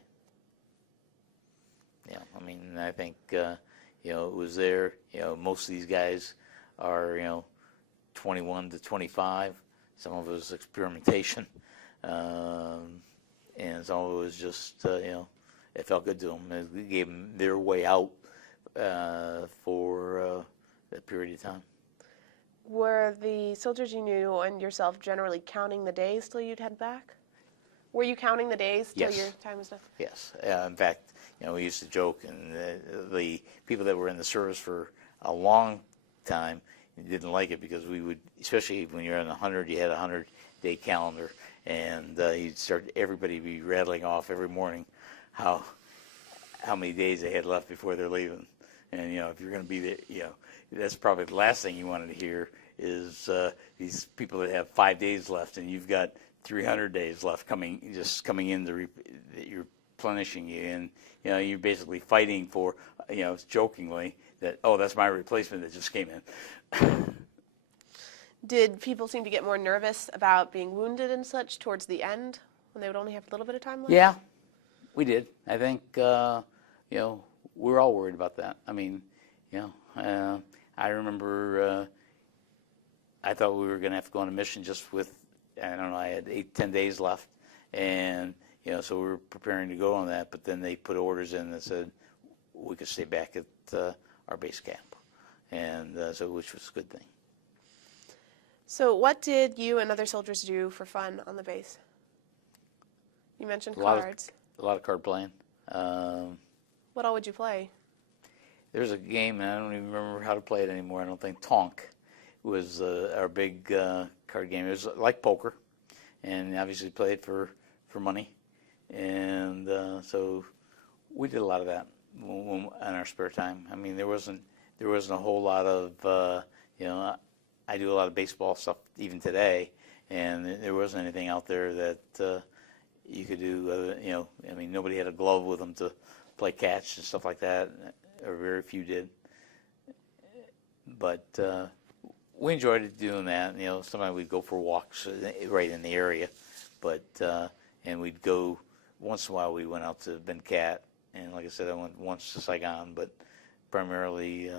Yeah, I mean, I think it was there. Most of these guys are 21 to 25. Some of it was experimentation, and some of it was just it felt good to them. It gave them their way out for that period of time. Were the soldiers you knew and yourself generally counting the days till you'd head back? Were you counting the days till your time was done? Yes. In fact, we used to joke, and the people that were in the service for a long time didn't like it because we would, especially when you're on 100, you had a 100-day calendar, and everybody be rattling off every morning how many days they had left before they're leaving. And if you're going to be there, that's probably the last thing you wanted to hear is these people that have 5 days left, and you've got 300 days left coming in to you're replenishing you, and you're basically fighting for, jokingly that, oh, that's my replacement that just came in. Did people seem to get more nervous about being wounded and such towards the end when they would only have a little bit of time left? Yeah, we did. I think we're all worried about that. I mean, I remember I thought we were going to have to go on a mission just with, I don't know, I had 8-10 days left, and so we were preparing to go on that. But then they put orders in that said we could stay back at our base camp, and which was a good thing. So what did you and other soldiers do for fun on the base? You mentioned cards. A lot of card playing. What all would you play? There's a game, and I don't even remember how to play it anymore. I don't think. Tonk was our big card game. It was like poker, and obviously played for money. And so we did a lot of that in our spare time. I mean, there wasn't a whole lot of I do a lot of baseball stuff even today, and there wasn't anything out there that you could do. I mean, nobody had a glove with them to play catch and stuff like that, or very few did. But we enjoyed it doing that. Sometimes we'd go for walks right in the area, but and we'd go once in a while. We went out to Bencat, and like I said, I went once to Saigon, but primarily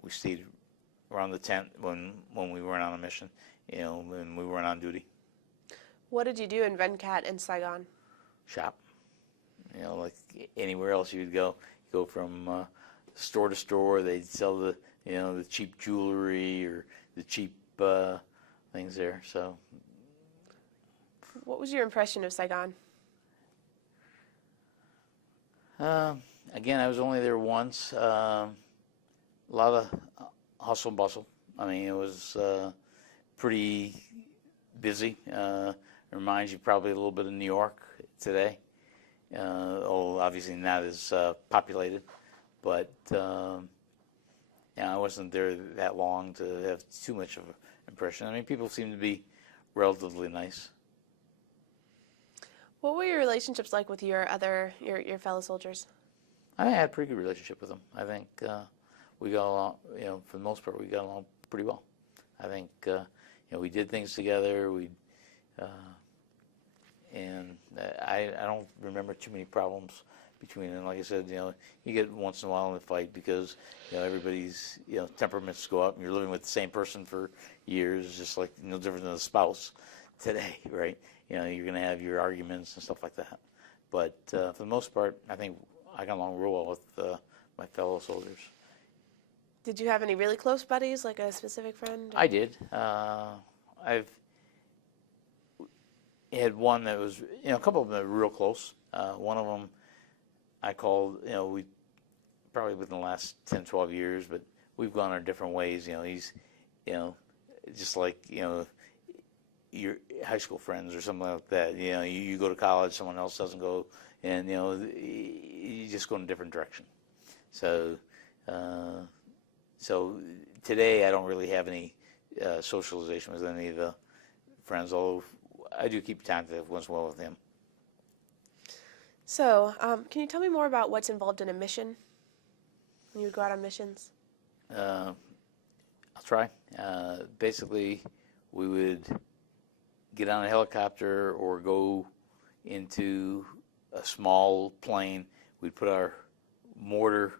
we stayed around the tent when we weren't on a mission, when we weren't on duty. What did you do in Venkat and Saigon? Shop. Like anywhere else you'd go from store to store. They'd sell the cheap jewelry or the cheap things there. So, what was your impression of Saigon? Again, I was only there once. A lot of hustle and bustle. I mean, it was pretty busy. It reminds you probably a little bit of New York today. Obviously not as populated, but I wasn't there that long to have too much of an impression. I mean, people seem to be relatively nice. What were your relationships like with your fellow soldiers? I had a pretty good relationship with them. I think we got along. For the most part, we got along pretty well. I think we did things together. And I don't remember too many problems between them. Like I said, you get once in a while in a fight because everybody's temperaments go up, and you're living with the same person for years. It's just like no different than a spouse today, right? You're going to have your arguments and stuff like that. But for the most part, I think I got along real well with my fellow soldiers. Did you have any really close buddies, like a specific friend? I did. I've had one that was, a couple of them that were real close. One of them I called, we probably within the last 10, 12 years, but we've gone our different ways. He's, just like, your high school friends or something like that. You go to college, someone else doesn't go, and, you just go in a different direction. So, so today I don't really have any socialization with any of the friends, although I do keep contact once in a while with them. So, can you tell me more about what's involved in a mission when you would go out on missions? I'll try. Basically, we would get on a helicopter or go into a small plane. We'd put our mortar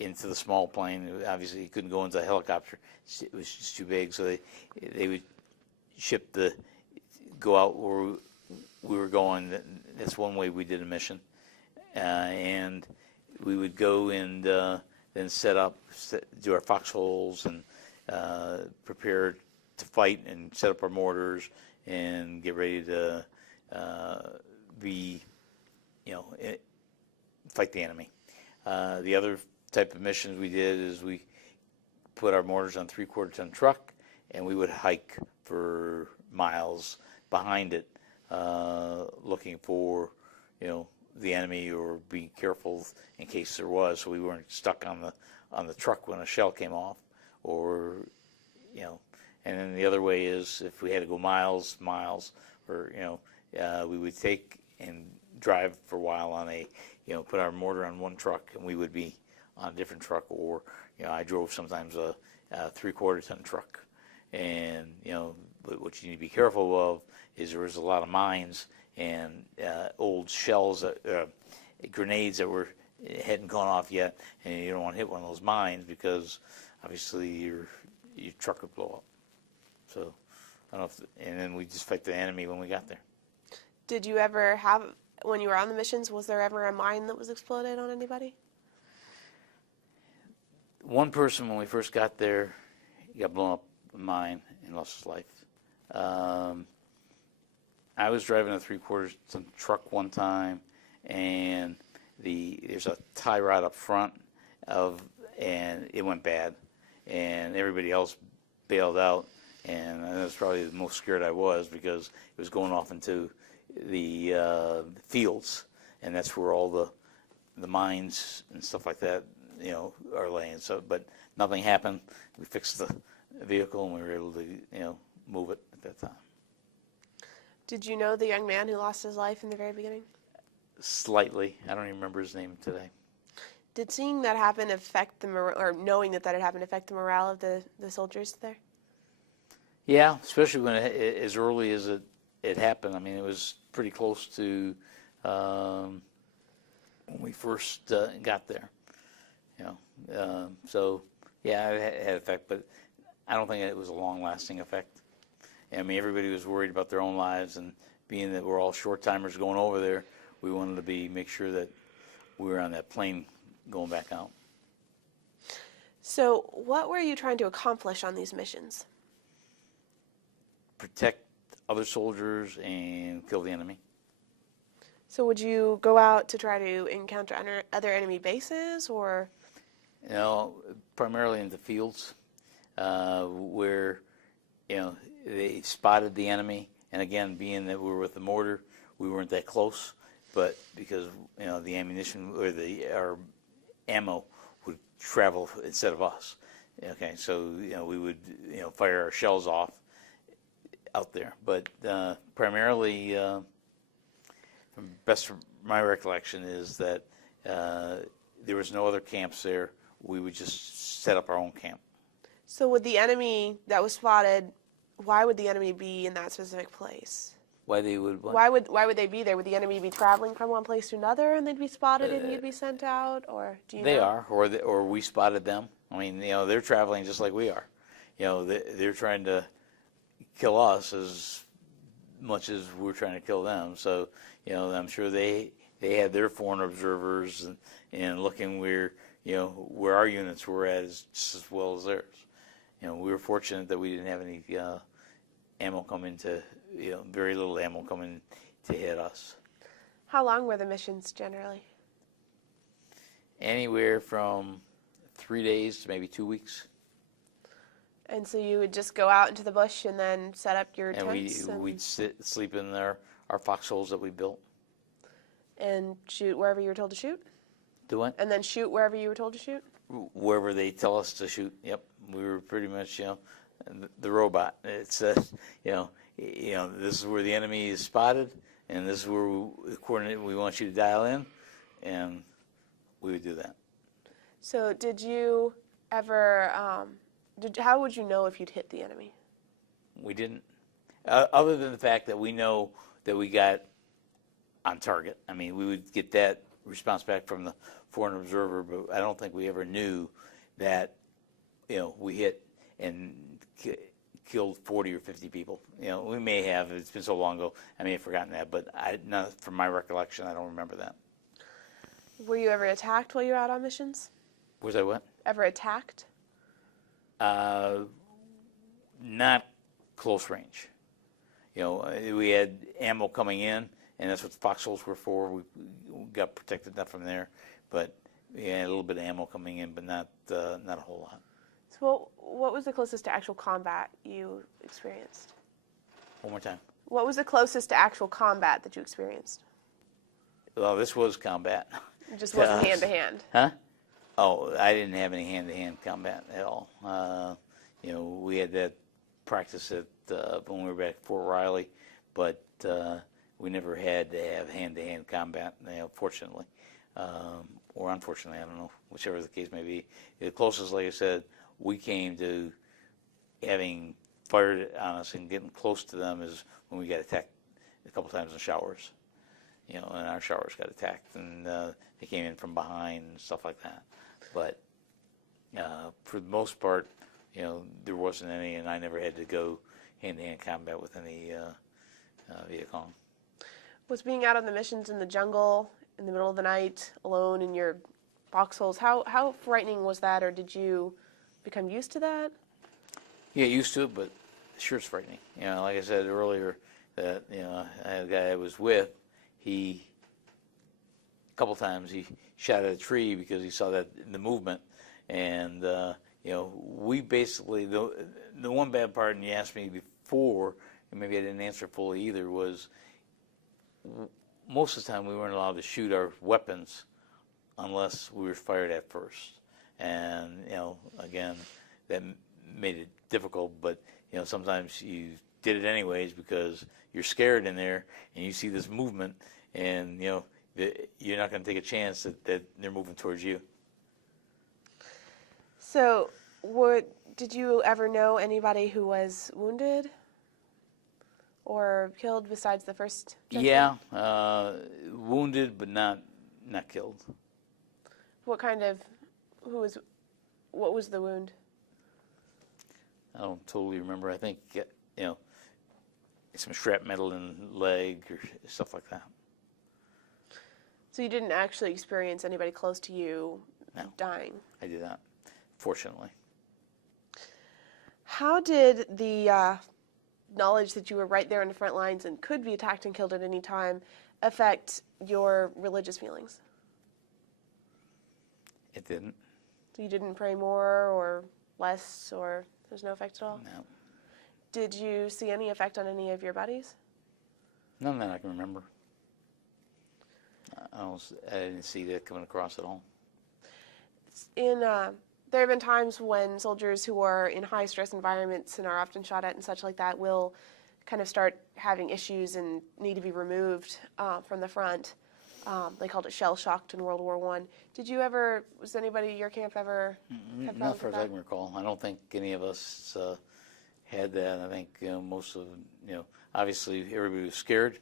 into the small plane. Obviously, you couldn't go into a helicopter. It was just too big, so they would go out where we were going. That's one way we did a mission. And we would go and then do our foxholes and prepare to fight and set up our mortars and get ready to fight the enemy. The other type of missions we did is we put our mortars on 3/4-ton truck, and we would hike for miles behind it, looking for, the enemy, or be careful in case there was, so we weren't stuck on the truck when a shell came off, or, And then the other way is if we had to go miles, or we would take and drive for a while on put our mortar on one truck, and we would be on a different truck, or I drove sometimes a 3/4-ton truck, and what you need to be careful of is there was a lot of mines and old shells, grenades that hadn't gone off yet, and you don't want to hit one of those mines because obviously your truck would blow up. So I don't know and then we just fight the enemy when we got there. Did you ever when you were on the missions, was there ever a mine that was exploded on anybody? One person, when we first got there, he got blown up a mine and lost his life. I was driving a 3/4-ton truck one time, and there's a tie rod up front and it went bad, and everybody else bailed out, and that was probably the most scared I was because it was going off into the fields, and that's where all the mines and stuff like that, are laying. So, but nothing happened. We fixed the vehicle, and we were able to, move it at that time. Did you know the young man who lost his life in the very beginning? Slightly. I don't even remember his name today. Did seeing that happen affect or knowing that had happened affect the morale of the soldiers there? Yeah, especially when as early as it happened. I mean, it was pretty close to when we first got there. So yeah, it had effect, but I don't think it was a long-lasting effect. I mean, everybody was worried about their own lives, and being that we're all short-timers going over there, we wanted to make sure that we were on that plane going back out. So what were you trying to accomplish on these missions? Protect other soldiers and kill the enemy. So would you go out to try to encounter other enemy bases, or? Primarily in the fields where, they spotted the enemy. And again, being that we were with the mortar, we weren't that close. But because, the ammunition or our ammo would travel instead of us. Okay, so, we would, fire our shells off out there. But primarily, from best of my recollection, is that there was no other camps there. We would just set up our own camp. So would the enemy that was spotted, why would the enemy be in that specific place? Why they would? What? Why would they be there? Would the enemy be traveling from one place to another, and they'd be spotted, and you'd be sent out, or do you know? They are, or we spotted them. I mean, they're traveling just like we are. They're trying to kill us as much as we're trying to kill them. So, I'm sure they they had their foreign observers and looking where, where our units were at is just as well as theirs. We were fortunate that we didn't have any ammo come into, very little ammo coming to hit us. How long were the missions generally? Anywhere from 3 days to maybe 2 weeks. And so you would just go out into the bush and then set up your And tents? we'd sleep in our foxholes that we built. And shoot wherever you were told to shoot? Do what? And then shoot wherever you were told to shoot? Wherever they tell us to shoot. Yep, we were pretty much, the robot. It's, this is where the enemy is spotted, and this is where the coordinate we want you to dial in, and we would do that. So did you ever, how would you know if you'd hit the enemy? We didn't, other than the fact that we know that we got on target. I mean, we would get that response back from the foreign observer, but I don't think we ever knew that, we hit and killed 40 or 50 people. We may have. It's been so long ago, I may have forgotten that, but from my recollection, I don't remember that. Were you ever attacked while you were out on missions? Was I what? Ever attacked? Not close range. We had ammo coming in, and that's what the foxholes were for. We got protected enough from there, but we had a little bit of ammo coming in, but not a whole lot. So what was the closest to actual combat you experienced? One more time. What was the closest to actual combat that you experienced? Well, this was combat. It just wasn't hand-to-hand. Huh? Oh, I didn't have any hand-to-hand combat at all. We had that practice when we were back at Fort Riley, but we never had to have hand-to-hand combat, fortunately. Or unfortunately, I don't know, whichever the case may be. The closest, like I said, we came to having fired on us and getting close to them is when we got attacked a couple times in showers. And our showers got attacked, and they came in from behind and stuff like that. But for the most part, there wasn't any, and I never had to go hand-to-hand combat with any Viet Cong. Was being out on the missions in the jungle in the middle of the night, alone in your foxholes, how frightening was that, or did you become used to that? Yeah, used to it, but sure it's frightening. Like I said earlier, that I had a guy I was with. A couple times he shot at a tree because he saw that in the movement, and we basically the one bad part, and you asked me before, and maybe I didn't answer fully either, was most of the time we weren't allowed to shoot our weapons unless we were fired at first, and again that made it difficult, but sometimes you did it anyways because you're scared in there and you see this movement, and you're not going to take a chance that they're moving towards you. So, did you ever know anybody who was wounded or killed besides the first gentleman? Yeah, wounded but not killed. What was the wound? I don't totally remember. I think some shrapnel in the leg or stuff like that. So you didn't actually experience anybody close to you dying? I did not, fortunately. How did the knowledge that you were right there in the front lines and could be attacked and killed at any time affect your religious feelings? It didn't. So you didn't pray more or less, or there's no effect at all? No. Did you see any effect on any of your buddies? None that I can remember. I didn't see that coming across at all. There have been times when soldiers who are in high-stress environments and are often shot at and such like that will kind of start having issues and need to be removed from the front. They called it shell-shocked in World War I. Was anybody at your camp ever had Not problems far with as I that? can recall. I don't think any of us had that. I think most of, obviously everybody was scared,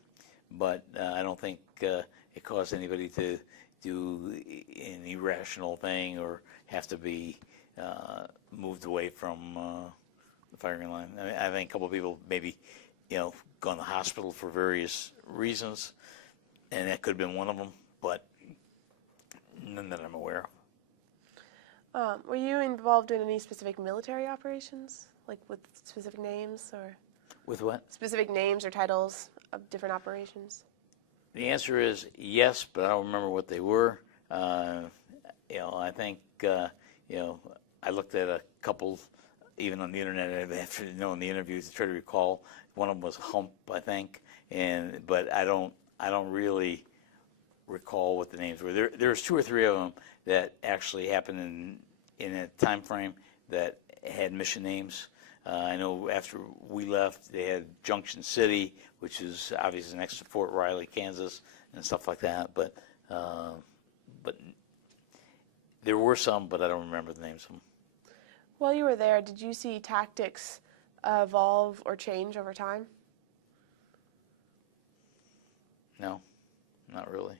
but I don't think it caused anybody to do an irrational thing or have to be moved away from the firing line. I think a couple of people maybe, gone to the hospital for various reasons, and that could have been one of them. but none that I'm aware of. Were you involved in any specific military operations, like with specific names or With what? specific names or titles of different operations? The answer is yes, but I don't remember what they were. I think, I looked at a couple, even on the internet, after in the interviews, to try to recall. One of them was Hump, I think, but I don't really recall what the names were. There's 2 or 3 of them that actually happened in a time frame that had mission names. I know after we left, they had Junction City, which is obviously next to Fort Riley, Kansas, and stuff like that. But there were some, but I don't remember the names of them. While you were there, did you see tactics evolve or change over time? No, not really.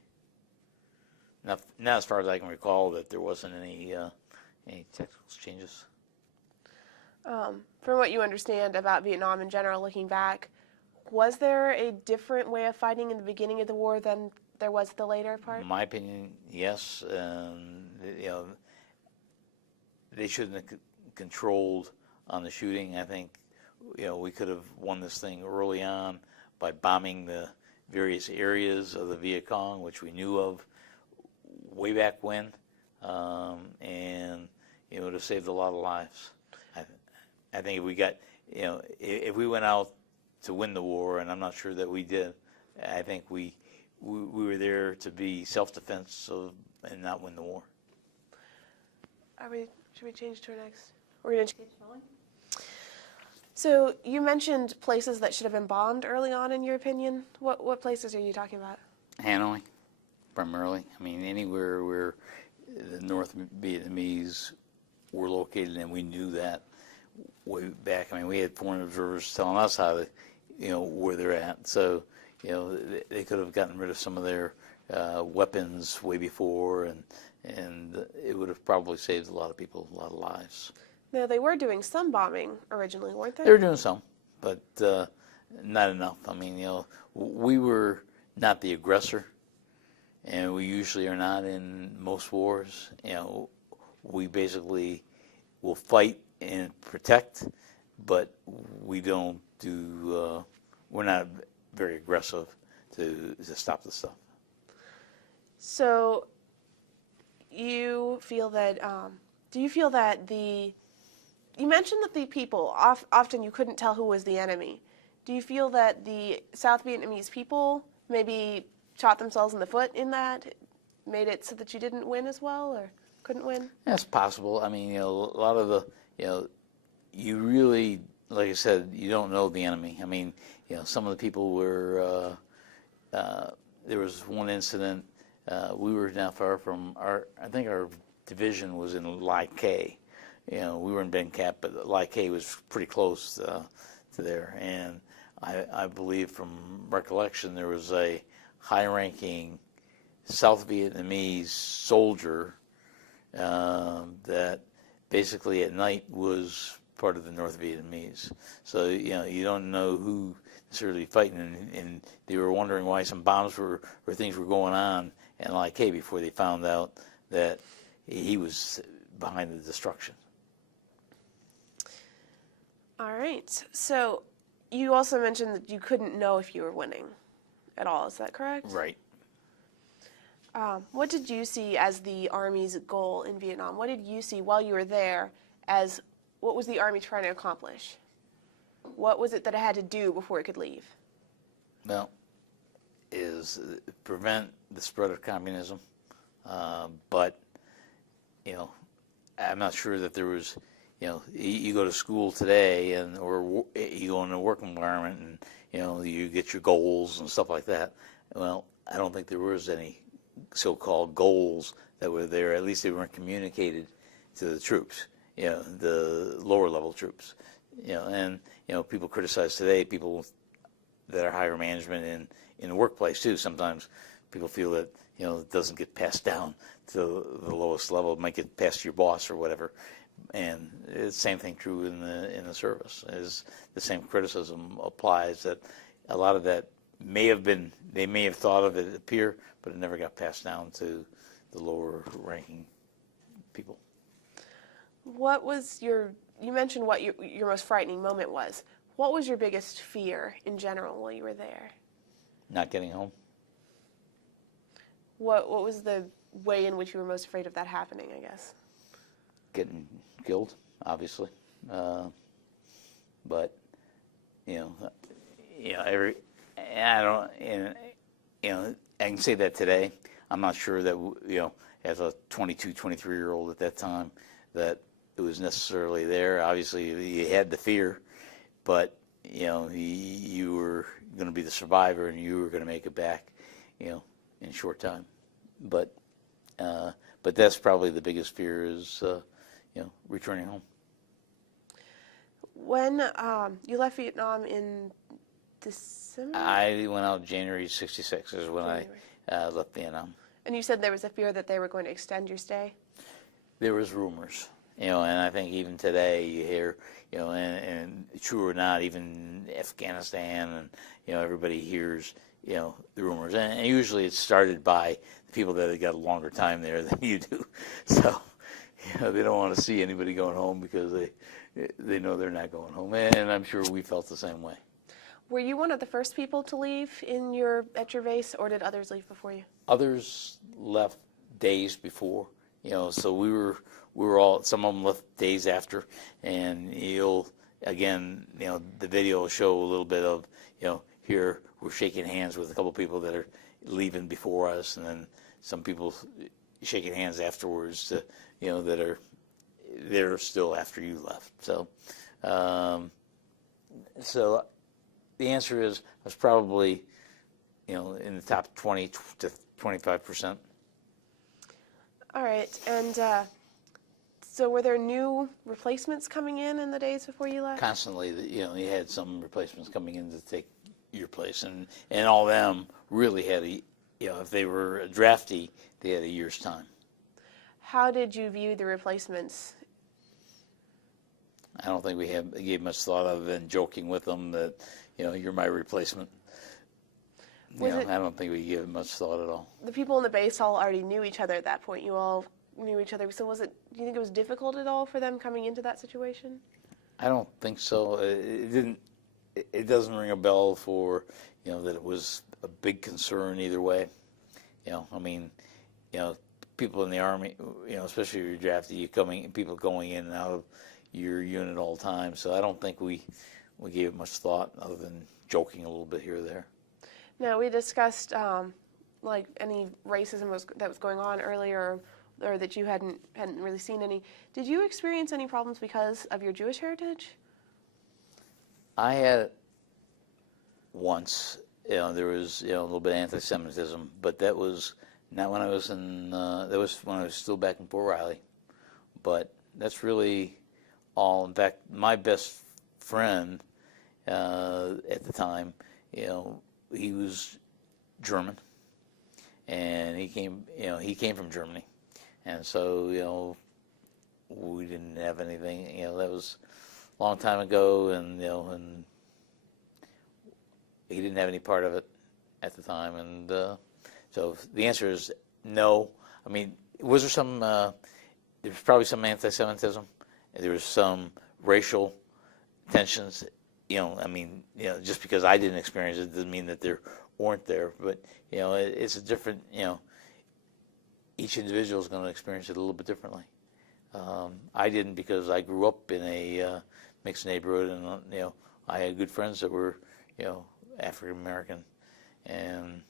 Not as far as I can recall that there wasn't any technical changes. From what you understand about Vietnam in general, looking back, was there a different way of fighting in the beginning of the war than there was the later part? In my opinion, yes. They shouldn't have controlled on the shooting. I think, we could have won this thing early on by bombing the various areas of the Viet Cong, which we knew of way back when, and it would have saved a lot of lives. I think if we got, if we went out to win the war, and I'm not sure that we did, I think we were there to be self-defense and not win the war. Should we change to our next? We're going to change spelling. So you mentioned places that should have been bombed early on, in your opinion. What places are you talking about? Hanoi, primarily. I mean, anywhere where the North Vietnamese were located, and we knew that way back. I mean, we had foreign observers telling us how to, where they're at. So, they could have gotten rid of some of their weapons way before, and it would have probably saved a lot of people, a lot of lives. No, they were doing some bombing originally, weren't they? They were doing some, but not enough. I mean, we were not the aggressor, and we usually are not in most wars. We basically will fight and protect, but we don't do. We're not very aggressive to stop the stuff. So, you feel that? Do you feel that you mentioned that the people, often you couldn't tell who was the enemy. Do you feel that the South Vietnamese people maybe shot themselves in the foot in that, made it so that you didn't win as well, or couldn't win? That's possible. I mean, a lot of the, you really, like I said, you don't know the enemy. I mean, some of the people were, there was one incident, we were not far from I think our division was in Lai Kay. We were in Ben Cap, but Lai Kay was pretty close to there. And I believe from recollection, there was a high-ranking South Vietnamese soldier that basically at night was part of the North Vietnamese. So, you don't know who necessarily fighting, and they were wondering why some bombs or things were going on in Lai Kay before they found out that he was behind the destruction. All right. So you also mentioned that you couldn't know if you were winning at all. Is that correct? Right. What did you see as the Army's goal in Vietnam? What did you see while you were there as what was the Army trying to accomplish? What was it that it had to do before it could leave? Well, is prevent the spread of communism. But, I'm not sure that there was, you go to school today or you go in a work environment and, you get your goals and stuff like that. Well, I don't think there was any so-called goals that were there. At least they weren't communicated to the troops, the lower level troops. And people criticize today, people that are higher management in the workplace too. Sometimes people feel that, it doesn't get passed down to the lowest level. It might get passed to your boss or whatever. And it's the same thing true in the service. Is the same criticism applies, that a lot of that they may have thought of it at peer, but it never got passed down to the lower ranking people. What was you mentioned what your most frightening moment was. What was your biggest fear in general while you were there? Not getting home. What was the way in which you were most afraid of that happening, I guess? Getting killed, obviously. But, I can say that today. I'm not sure that, as a 22, 23-year-old at that time, that it was necessarily there. Obviously, you had the fear, but, you were going to be the survivor and you were going to make it back, in a short time. But that's probably the biggest fear is, returning home. When you left Vietnam in December? I went out January 66 is when I left Vietnam. And you said there was a fear that they were going to extend your stay? There was rumors, and I think even today you hear, and true or not, even Afghanistan and, everybody hears, the rumors. And usually it's started by the people that have got a longer time there than you do. So, they don't want to see anybody going home because they know they're not going home. And I'm sure we felt the same way. Were you one of the first people to leave at your base, or did others leave before you? Others left days before, so we were all, some of them left days after, and again, the video will show a little bit of, here we're shaking hands with a couple people that are leaving before us, and then some people shaking hands afterwards to, that are there still after you left. So, so the answer is I was probably, in the top 20 to 25%. All right, and so were there new replacements coming in the days before you left? Constantly, you had some replacements coming in to take your place, and all of them really had if they were a draftee, they had a year's time. How did you view the replacements? I don't think we gave much thought other than joking with them that, you're my replacement. I don't think we gave it much thought at all. The people in the base all already knew each other at that point. You all knew each other. So do you think it was difficult at all for them coming into that situation? I don't think so. It doesn't ring a bell for, that it was a big concern either way. People in the Army, especially if you're draftee, people going in and out of your unit all the time. So I don't think we gave it much thought other than joking a little bit here or there. Now, we discussed like any racism that was going on earlier, or that you hadn't really seen any. Did you experience any problems because of your Jewish heritage? I had it once. There was a little bit of anti-Semitism, but that was not when I was that was when I was still back in Fort Riley. But that's really all. In fact, my best friend at the time, he was German, and he came from Germany, and so we didn't have anything. That was a long time ago, and and he didn't have any part of it at the time, and so the answer is no. I mean, was there some? There was probably some anti-Semitism. There was some racial tensions. Just because I didn't experience it doesn't mean that there weren't there. But it's a different. Each individual is going to experience it a little bit differently. I didn't because I grew up in a mixed neighborhood, and I had good friends that were African American, and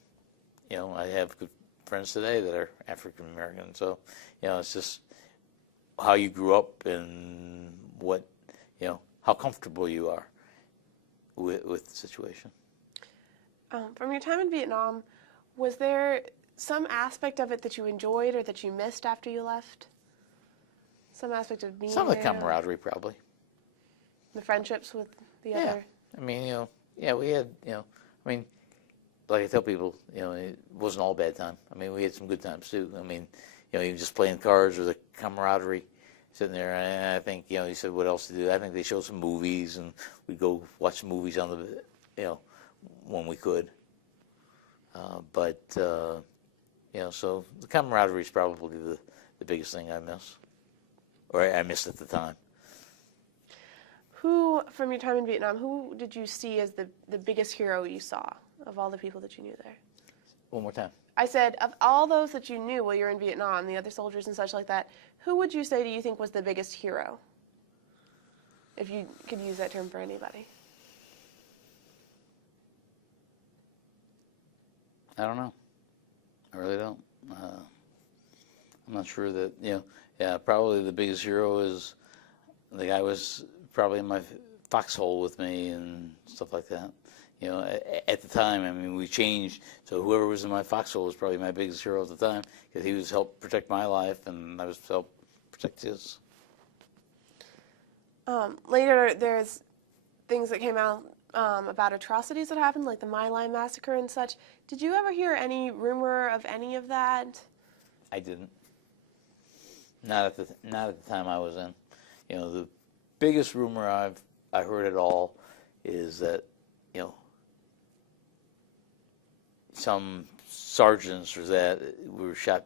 I have good friends today that are African American. So it's just how you grew up and what how comfortable you are with the situation. From your time in Vietnam, was there some aspect of it that you enjoyed or that you missed after you left? Some aspect of being Some of the there? camaraderie, probably. The friendships with the other? I mean, we had, like I tell people, it wasn't all bad time. I mean, we had some good times too. I mean, even just playing cards or the camaraderie sitting there. And I think, he said, what else to do? I think they showed some movies, and we'd go watch movies on the, when we could. But so the camaraderie is probably the biggest thing I miss, or I missed at the time. Who, from your time in Vietnam, who did you see as the biggest hero you saw of all the people that you knew there? One more time. I said, of all those that you knew while you were in Vietnam, the other soldiers and such like that, who would you say do you think was the biggest hero? If you could use that term for anybody. I don't know. I really don't. I'm not sure that, probably the biggest hero is the guy was probably in my foxhole with me and stuff like that. At the time, I mean, we changed, so whoever was in my foxhole was probably my biggest hero at the time, because he was helped protect my life and I was helped protect his. Later, there's things that came out about atrocities that happened, like the My Lai massacre and such. Did you ever hear any rumor of any of that? I didn't. Not at the time I was in. The biggest rumor I heard at all is that some sergeants were shot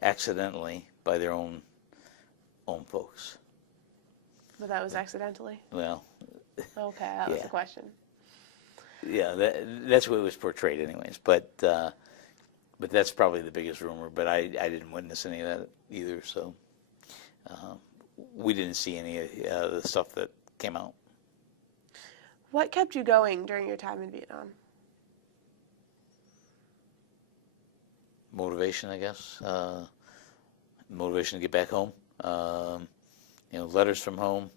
accidentally by their own folks. But that was accidentally? Well. Okay, that was the question. Yeah, that's what it was portrayed anyways. But that's probably the biggest rumor. But I didn't witness any of that either, so we didn't see any of the stuff that came out. What kept you going during your time in Vietnam? Motivation, I guess. Motivation to get back home. Letters from home.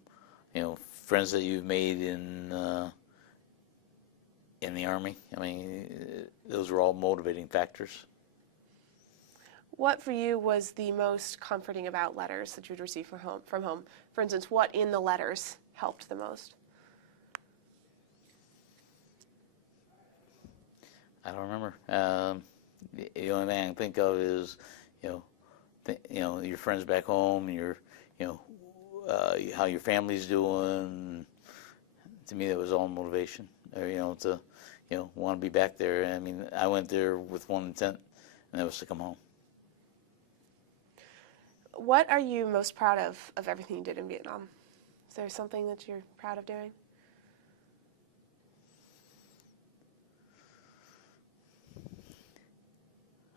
Friends that you've made in the Army. I mean, those were all motivating factors. What for you was the most comforting about letters that you'd receive from home? For instance, what in the letters helped the most? I don't remember. The only thing I can think of is, your friends back home, how your family's doing. To me, that was all motivation. Or, to want to be back there. I mean, I went there with one intent, and that was to come home. What are you most proud of everything you did in Vietnam? Is there something that you're proud of doing?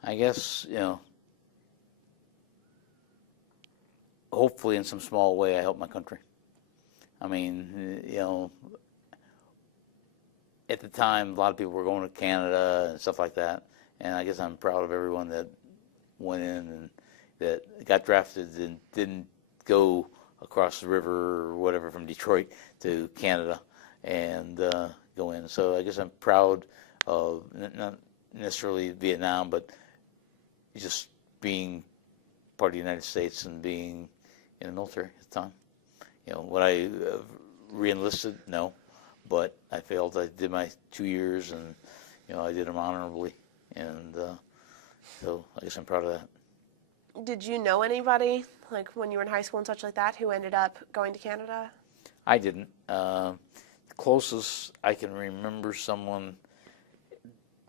I guess, hopefully in some small way I helped my country. I mean, at the time, a lot of people were going to Canada and stuff like that, and I guess I'm proud of everyone that went in and that got drafted and didn't go across the river or whatever from Detroit to Canada and go in. So I guess I'm proud of not necessarily Vietnam, but just being part of the United States and being in the military at the time. Would I re-enlisted? No, but I failed. I did my 2 years, and I did them honorably, and so I guess I'm proud of that. Did you know anybody, like when you were in high school and such like that, who ended up going to Canada? I didn't. The closest I can remember someone,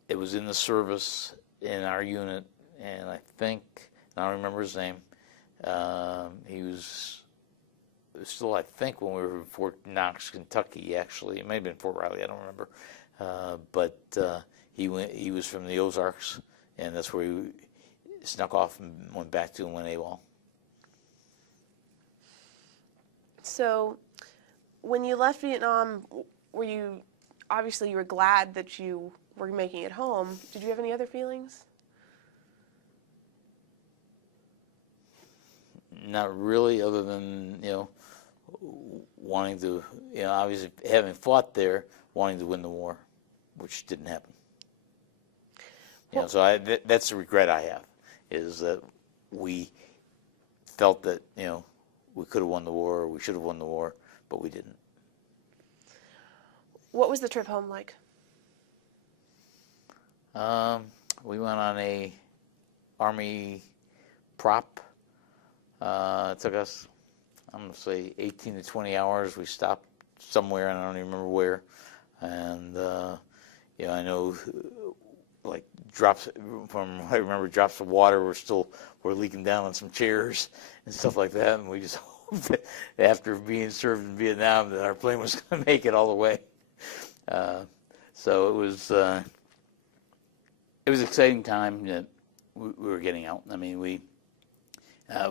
it was in the service in our unit, and I don't remember his name. He was still, I think, when we were in Fort Knox, Kentucky, actually. It may have been Fort Riley, I don't remember. But he was from the Ozarks, and that's where he snuck off and went back to and went AWOL. So when you left Vietnam, obviously you were glad that you were making it home. Did you have any other feelings? Not really, other than, wanting to, obviously having fought there, wanting to win the war, which didn't happen. Well, so that's the regret I have, is that we felt that, we could have won the war, or we should have won the war, but we didn't. What was the trip home like? We went on a Army prop. It took us, I'm going to say, 18 to 20 hours. We stopped somewhere, and I don't even remember where. And, I know, like drops, from what I remember, drops of water were leaking down on some chairs and stuff like that, and we just hoped that after being served in Vietnam that our plane was going to make it all the way. So it was an exciting time that we were getting out. I mean, we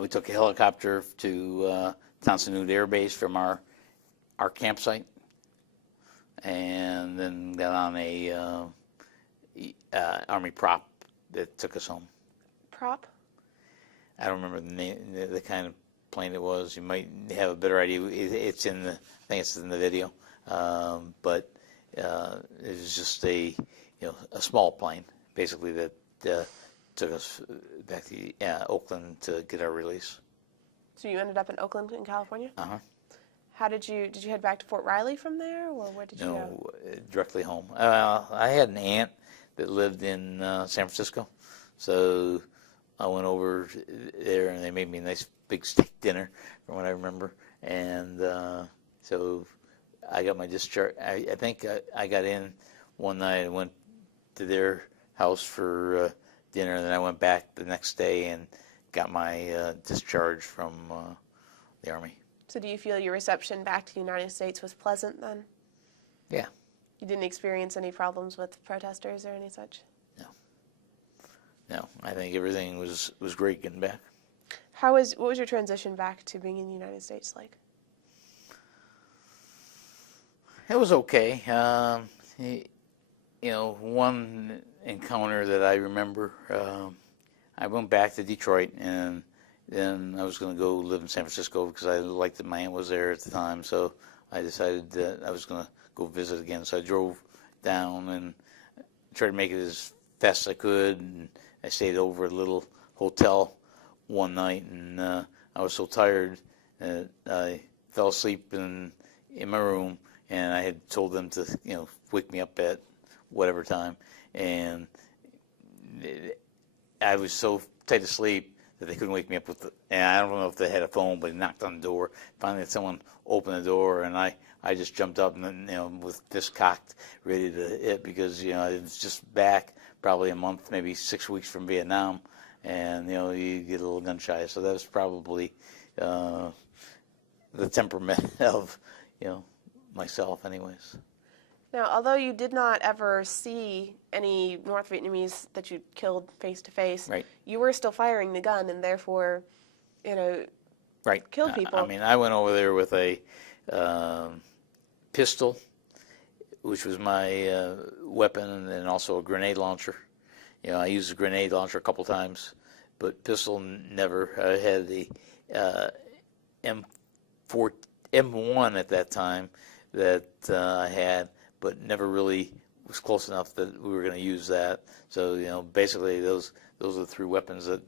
took a helicopter to Townsend Air Base from our campsite, and then got on a Army prop that took us home. Prop? I don't remember the name, the kind of plane it was. You might have a better idea. It's in the, I think it's in the video, but it was just a small plane, basically, that took us back to Oakland to get our release. So you ended up in Oakland, in California? Uh-huh. How did you head back to Fort Riley from there, or where did you go? No, directly home. I had an aunt that lived in San Francisco, so I went over there and they made me a nice big steak dinner, from what I remember, and so I got my discharge. I think I got in one night and went to their house for dinner, and then I went back the next day and got my discharge from the Army. So do you feel your reception back to the United States was pleasant then? Yeah. You didn't experience any problems with protesters or any such? No, I think everything was great getting back. What was your transition back to being in the United States like? It was okay. One encounter that I remember, I went back to Detroit, and then I was going to go live in San Francisco because I liked that my aunt was there at the time. So I decided that I was going to go visit again. So I drove down and tried to make it as fast as I could. And I stayed over at a little hotel one night, and I was so tired that I fell asleep in my room. And I had told them to, wake me up at whatever time. And I was so tight asleep that they couldn't wake me up and I don't know if they had a phone, but they knocked on the door. Finally, someone opened the door, and I just jumped up and, with fist cocked, ready to hit, because, I was just back probably a month, maybe 6 weeks from Vietnam, and, you get a little gun shy. So that was probably the temperament of, myself anyways. Now, although you did not ever see any North Vietnamese that you killed face-to-face, Right. You were still firing the gun and therefore, Right. killed people. I mean, I went over there with a pistol, which was my weapon, and also a grenade launcher. I used a grenade launcher a couple times, but pistol never. I had the M1 at that time that I had, but never really was close enough that we were going to use that. So, basically those are the three weapons that,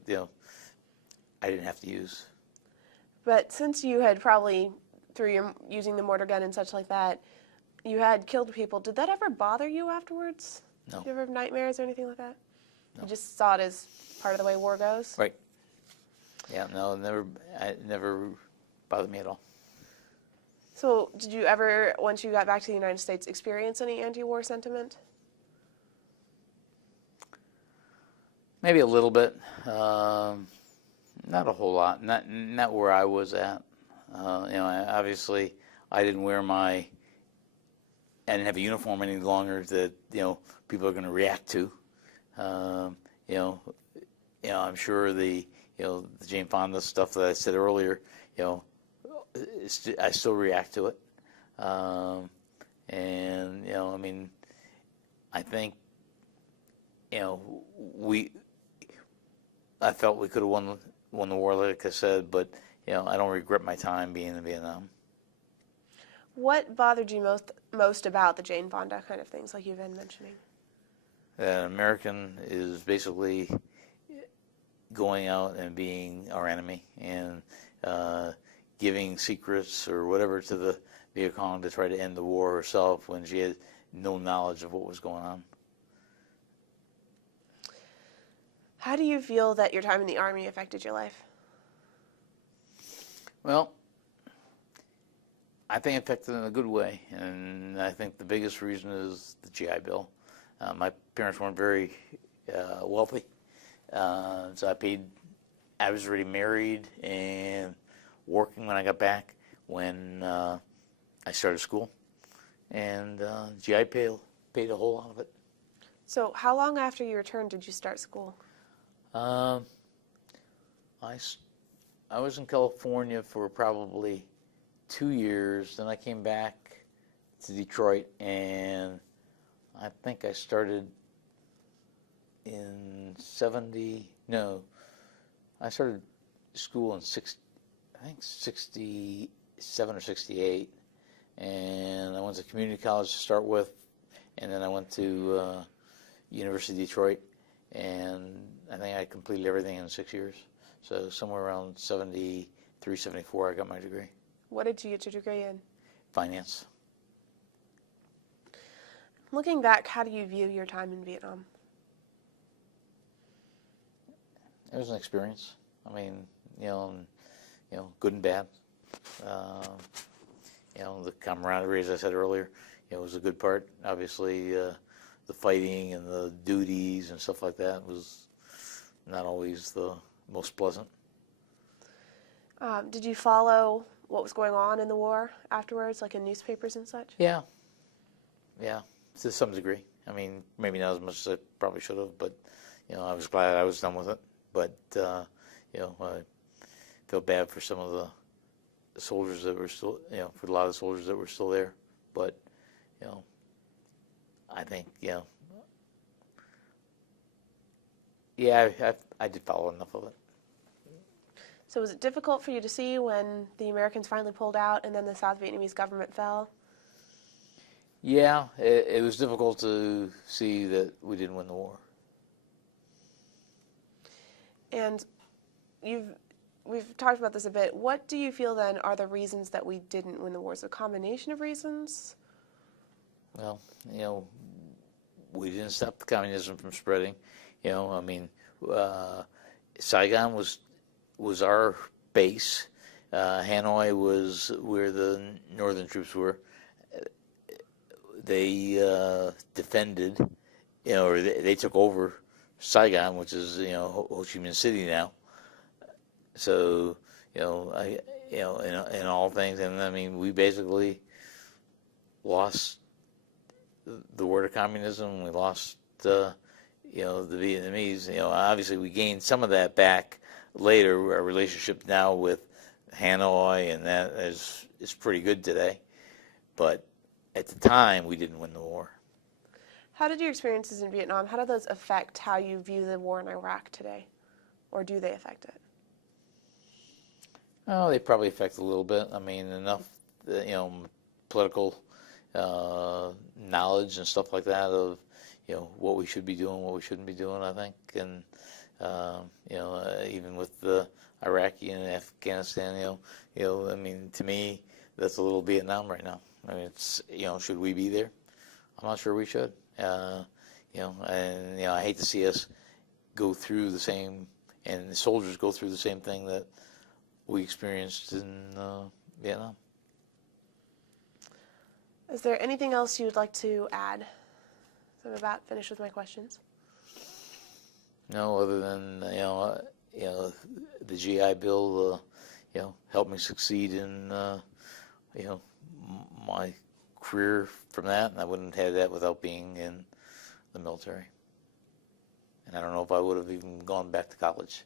I didn't have to use. But since you had probably, through your using the mortar gun and such like that, you had killed people, did that ever bother you afterwards? No. Did you ever have nightmares or anything like that? No. You just saw it as part of the way war goes? Right. Yeah, no, it never bothered me at all. So did you ever, once you got back to the United States, experience any anti-war sentiment? Maybe a little bit. Not a whole lot. Not where I was at. Obviously I didn't wear I didn't have a uniform any longer that, people are going to react to. I'm sure the Jane Fonda stuff that I said earlier, I still react to it. I think, I felt we could have won the war, like I said, but, I don't regret my time being in Vietnam. What bothered you most about the Jane Fonda kind of things, like you've been mentioning? That American is basically going out and being our enemy, and giving secrets or whatever to the Viet Cong to try to end the war herself when she had no knowledge of what was going on. How do you feel that your time in the Army affected your life? Well, I think it affected it in a good way, and I think the biggest reason is the GI Bill. My parents weren't very wealthy. So I was already married and working when I got back when I started school. And GI paid a whole lot of it. So how long after you returned did you start school? I was in California for probably 2 years. Then I came back to Detroit, and I think I started in 70. No, I started school in 67 or 68, and I went to community college to start with, and then I went to University of Detroit, and I think I completed everything in 6 years. So somewhere around 73, 74, I got my degree. What did you get your degree in? Finance. Looking back, how do you view your time in Vietnam? It was an experience. I mean, good and bad. The camaraderie, as I said earlier, was a good part. Obviously, the fighting and the duties and stuff like that was not always the most pleasant. Did you follow what was going on in the war afterwards, like in newspapers and such? Yeah, to some degree. I mean, maybe not as much as I probably should have, but I was glad I was done with it. But I felt bad for some of the soldiers that were still, for a lot of the soldiers that were still there. But I think, I did follow enough of it. So was it difficult for you to see when the Americans finally pulled out and then the South Vietnamese government fell? Yeah, it was difficult to see that we didn't win the war. And we've talked about this a bit. What do you feel then are the reasons that we didn't win the war? Is it a combination of reasons? Well, we didn't stop the communism from spreading. Saigon was our base. Hanoi was where the northern troops were. They defended, or they took over Saigon, which is Ho Chi Minh City now. So in all things, and I mean we basically lost the war to communism. We lost the Vietnamese. Obviously we gained some of that back later. Our relationship now with Hanoi and that is pretty good today, but at the time we didn't win the war. How did your experiences in Vietnam, how do those affect how you view the war in Iraq today? Or do they affect it? Oh, they probably affect a little bit. I mean, enough, political knowledge and stuff like that of, what we should be doing, what we shouldn't be doing, I think. And, even with the Iraqi and Afghanistan, I mean, to me, that's a little Vietnam right now. I mean, it's, should we be there? I'm not sure we should. And I hate to see us go through the same, and the soldiers go through the same thing that we experienced in Vietnam. Is there anything else you would like to add? So I'm about finished with my questions. No, other than the GI Bill, helped me succeed in my career from that, and I wouldn't have had that without being in the military. And I don't know if I would have even gone back to college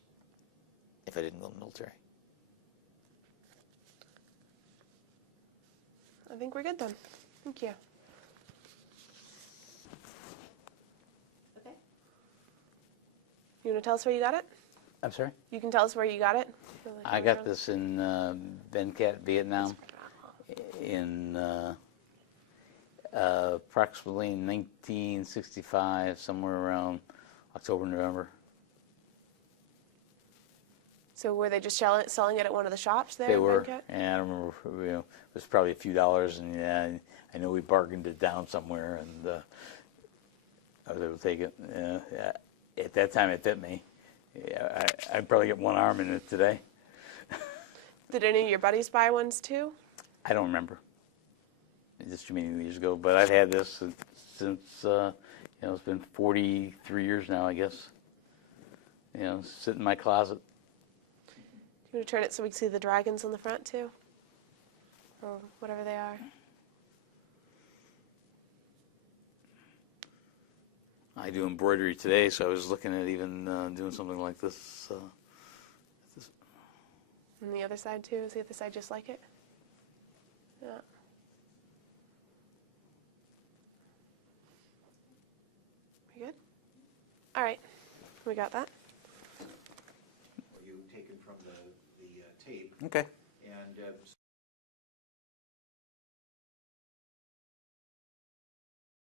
if I didn't go in the military. I think we're good then. Thank you. Okay. You want to tell us where you got it? I'm sorry? You can tell us where you got it? I got this in Ben Cat, Vietnam, in approximately 1965, somewhere around October, November. So were they just selling it at one of the shops there? They in were, Bencat? and I remember it was probably a few dollars, and I know we bargained it down somewhere, and I was able to take it. At that time, it fit me. I'd probably get one arm in it today. Did any of your buddies buy ones too? I don't remember. Just too many years ago, but I've had this since You know, it's been 43 years now, I guess. You know, sit in my closet. Do you want to turn it so we can see the dragons on the front too? Or whatever they are. I do embroidery today, so I was looking at even doing something like this. And the other side too? Is the other side just like it? Yeah. We good? All right. We got that. You taken from the tape. Okay.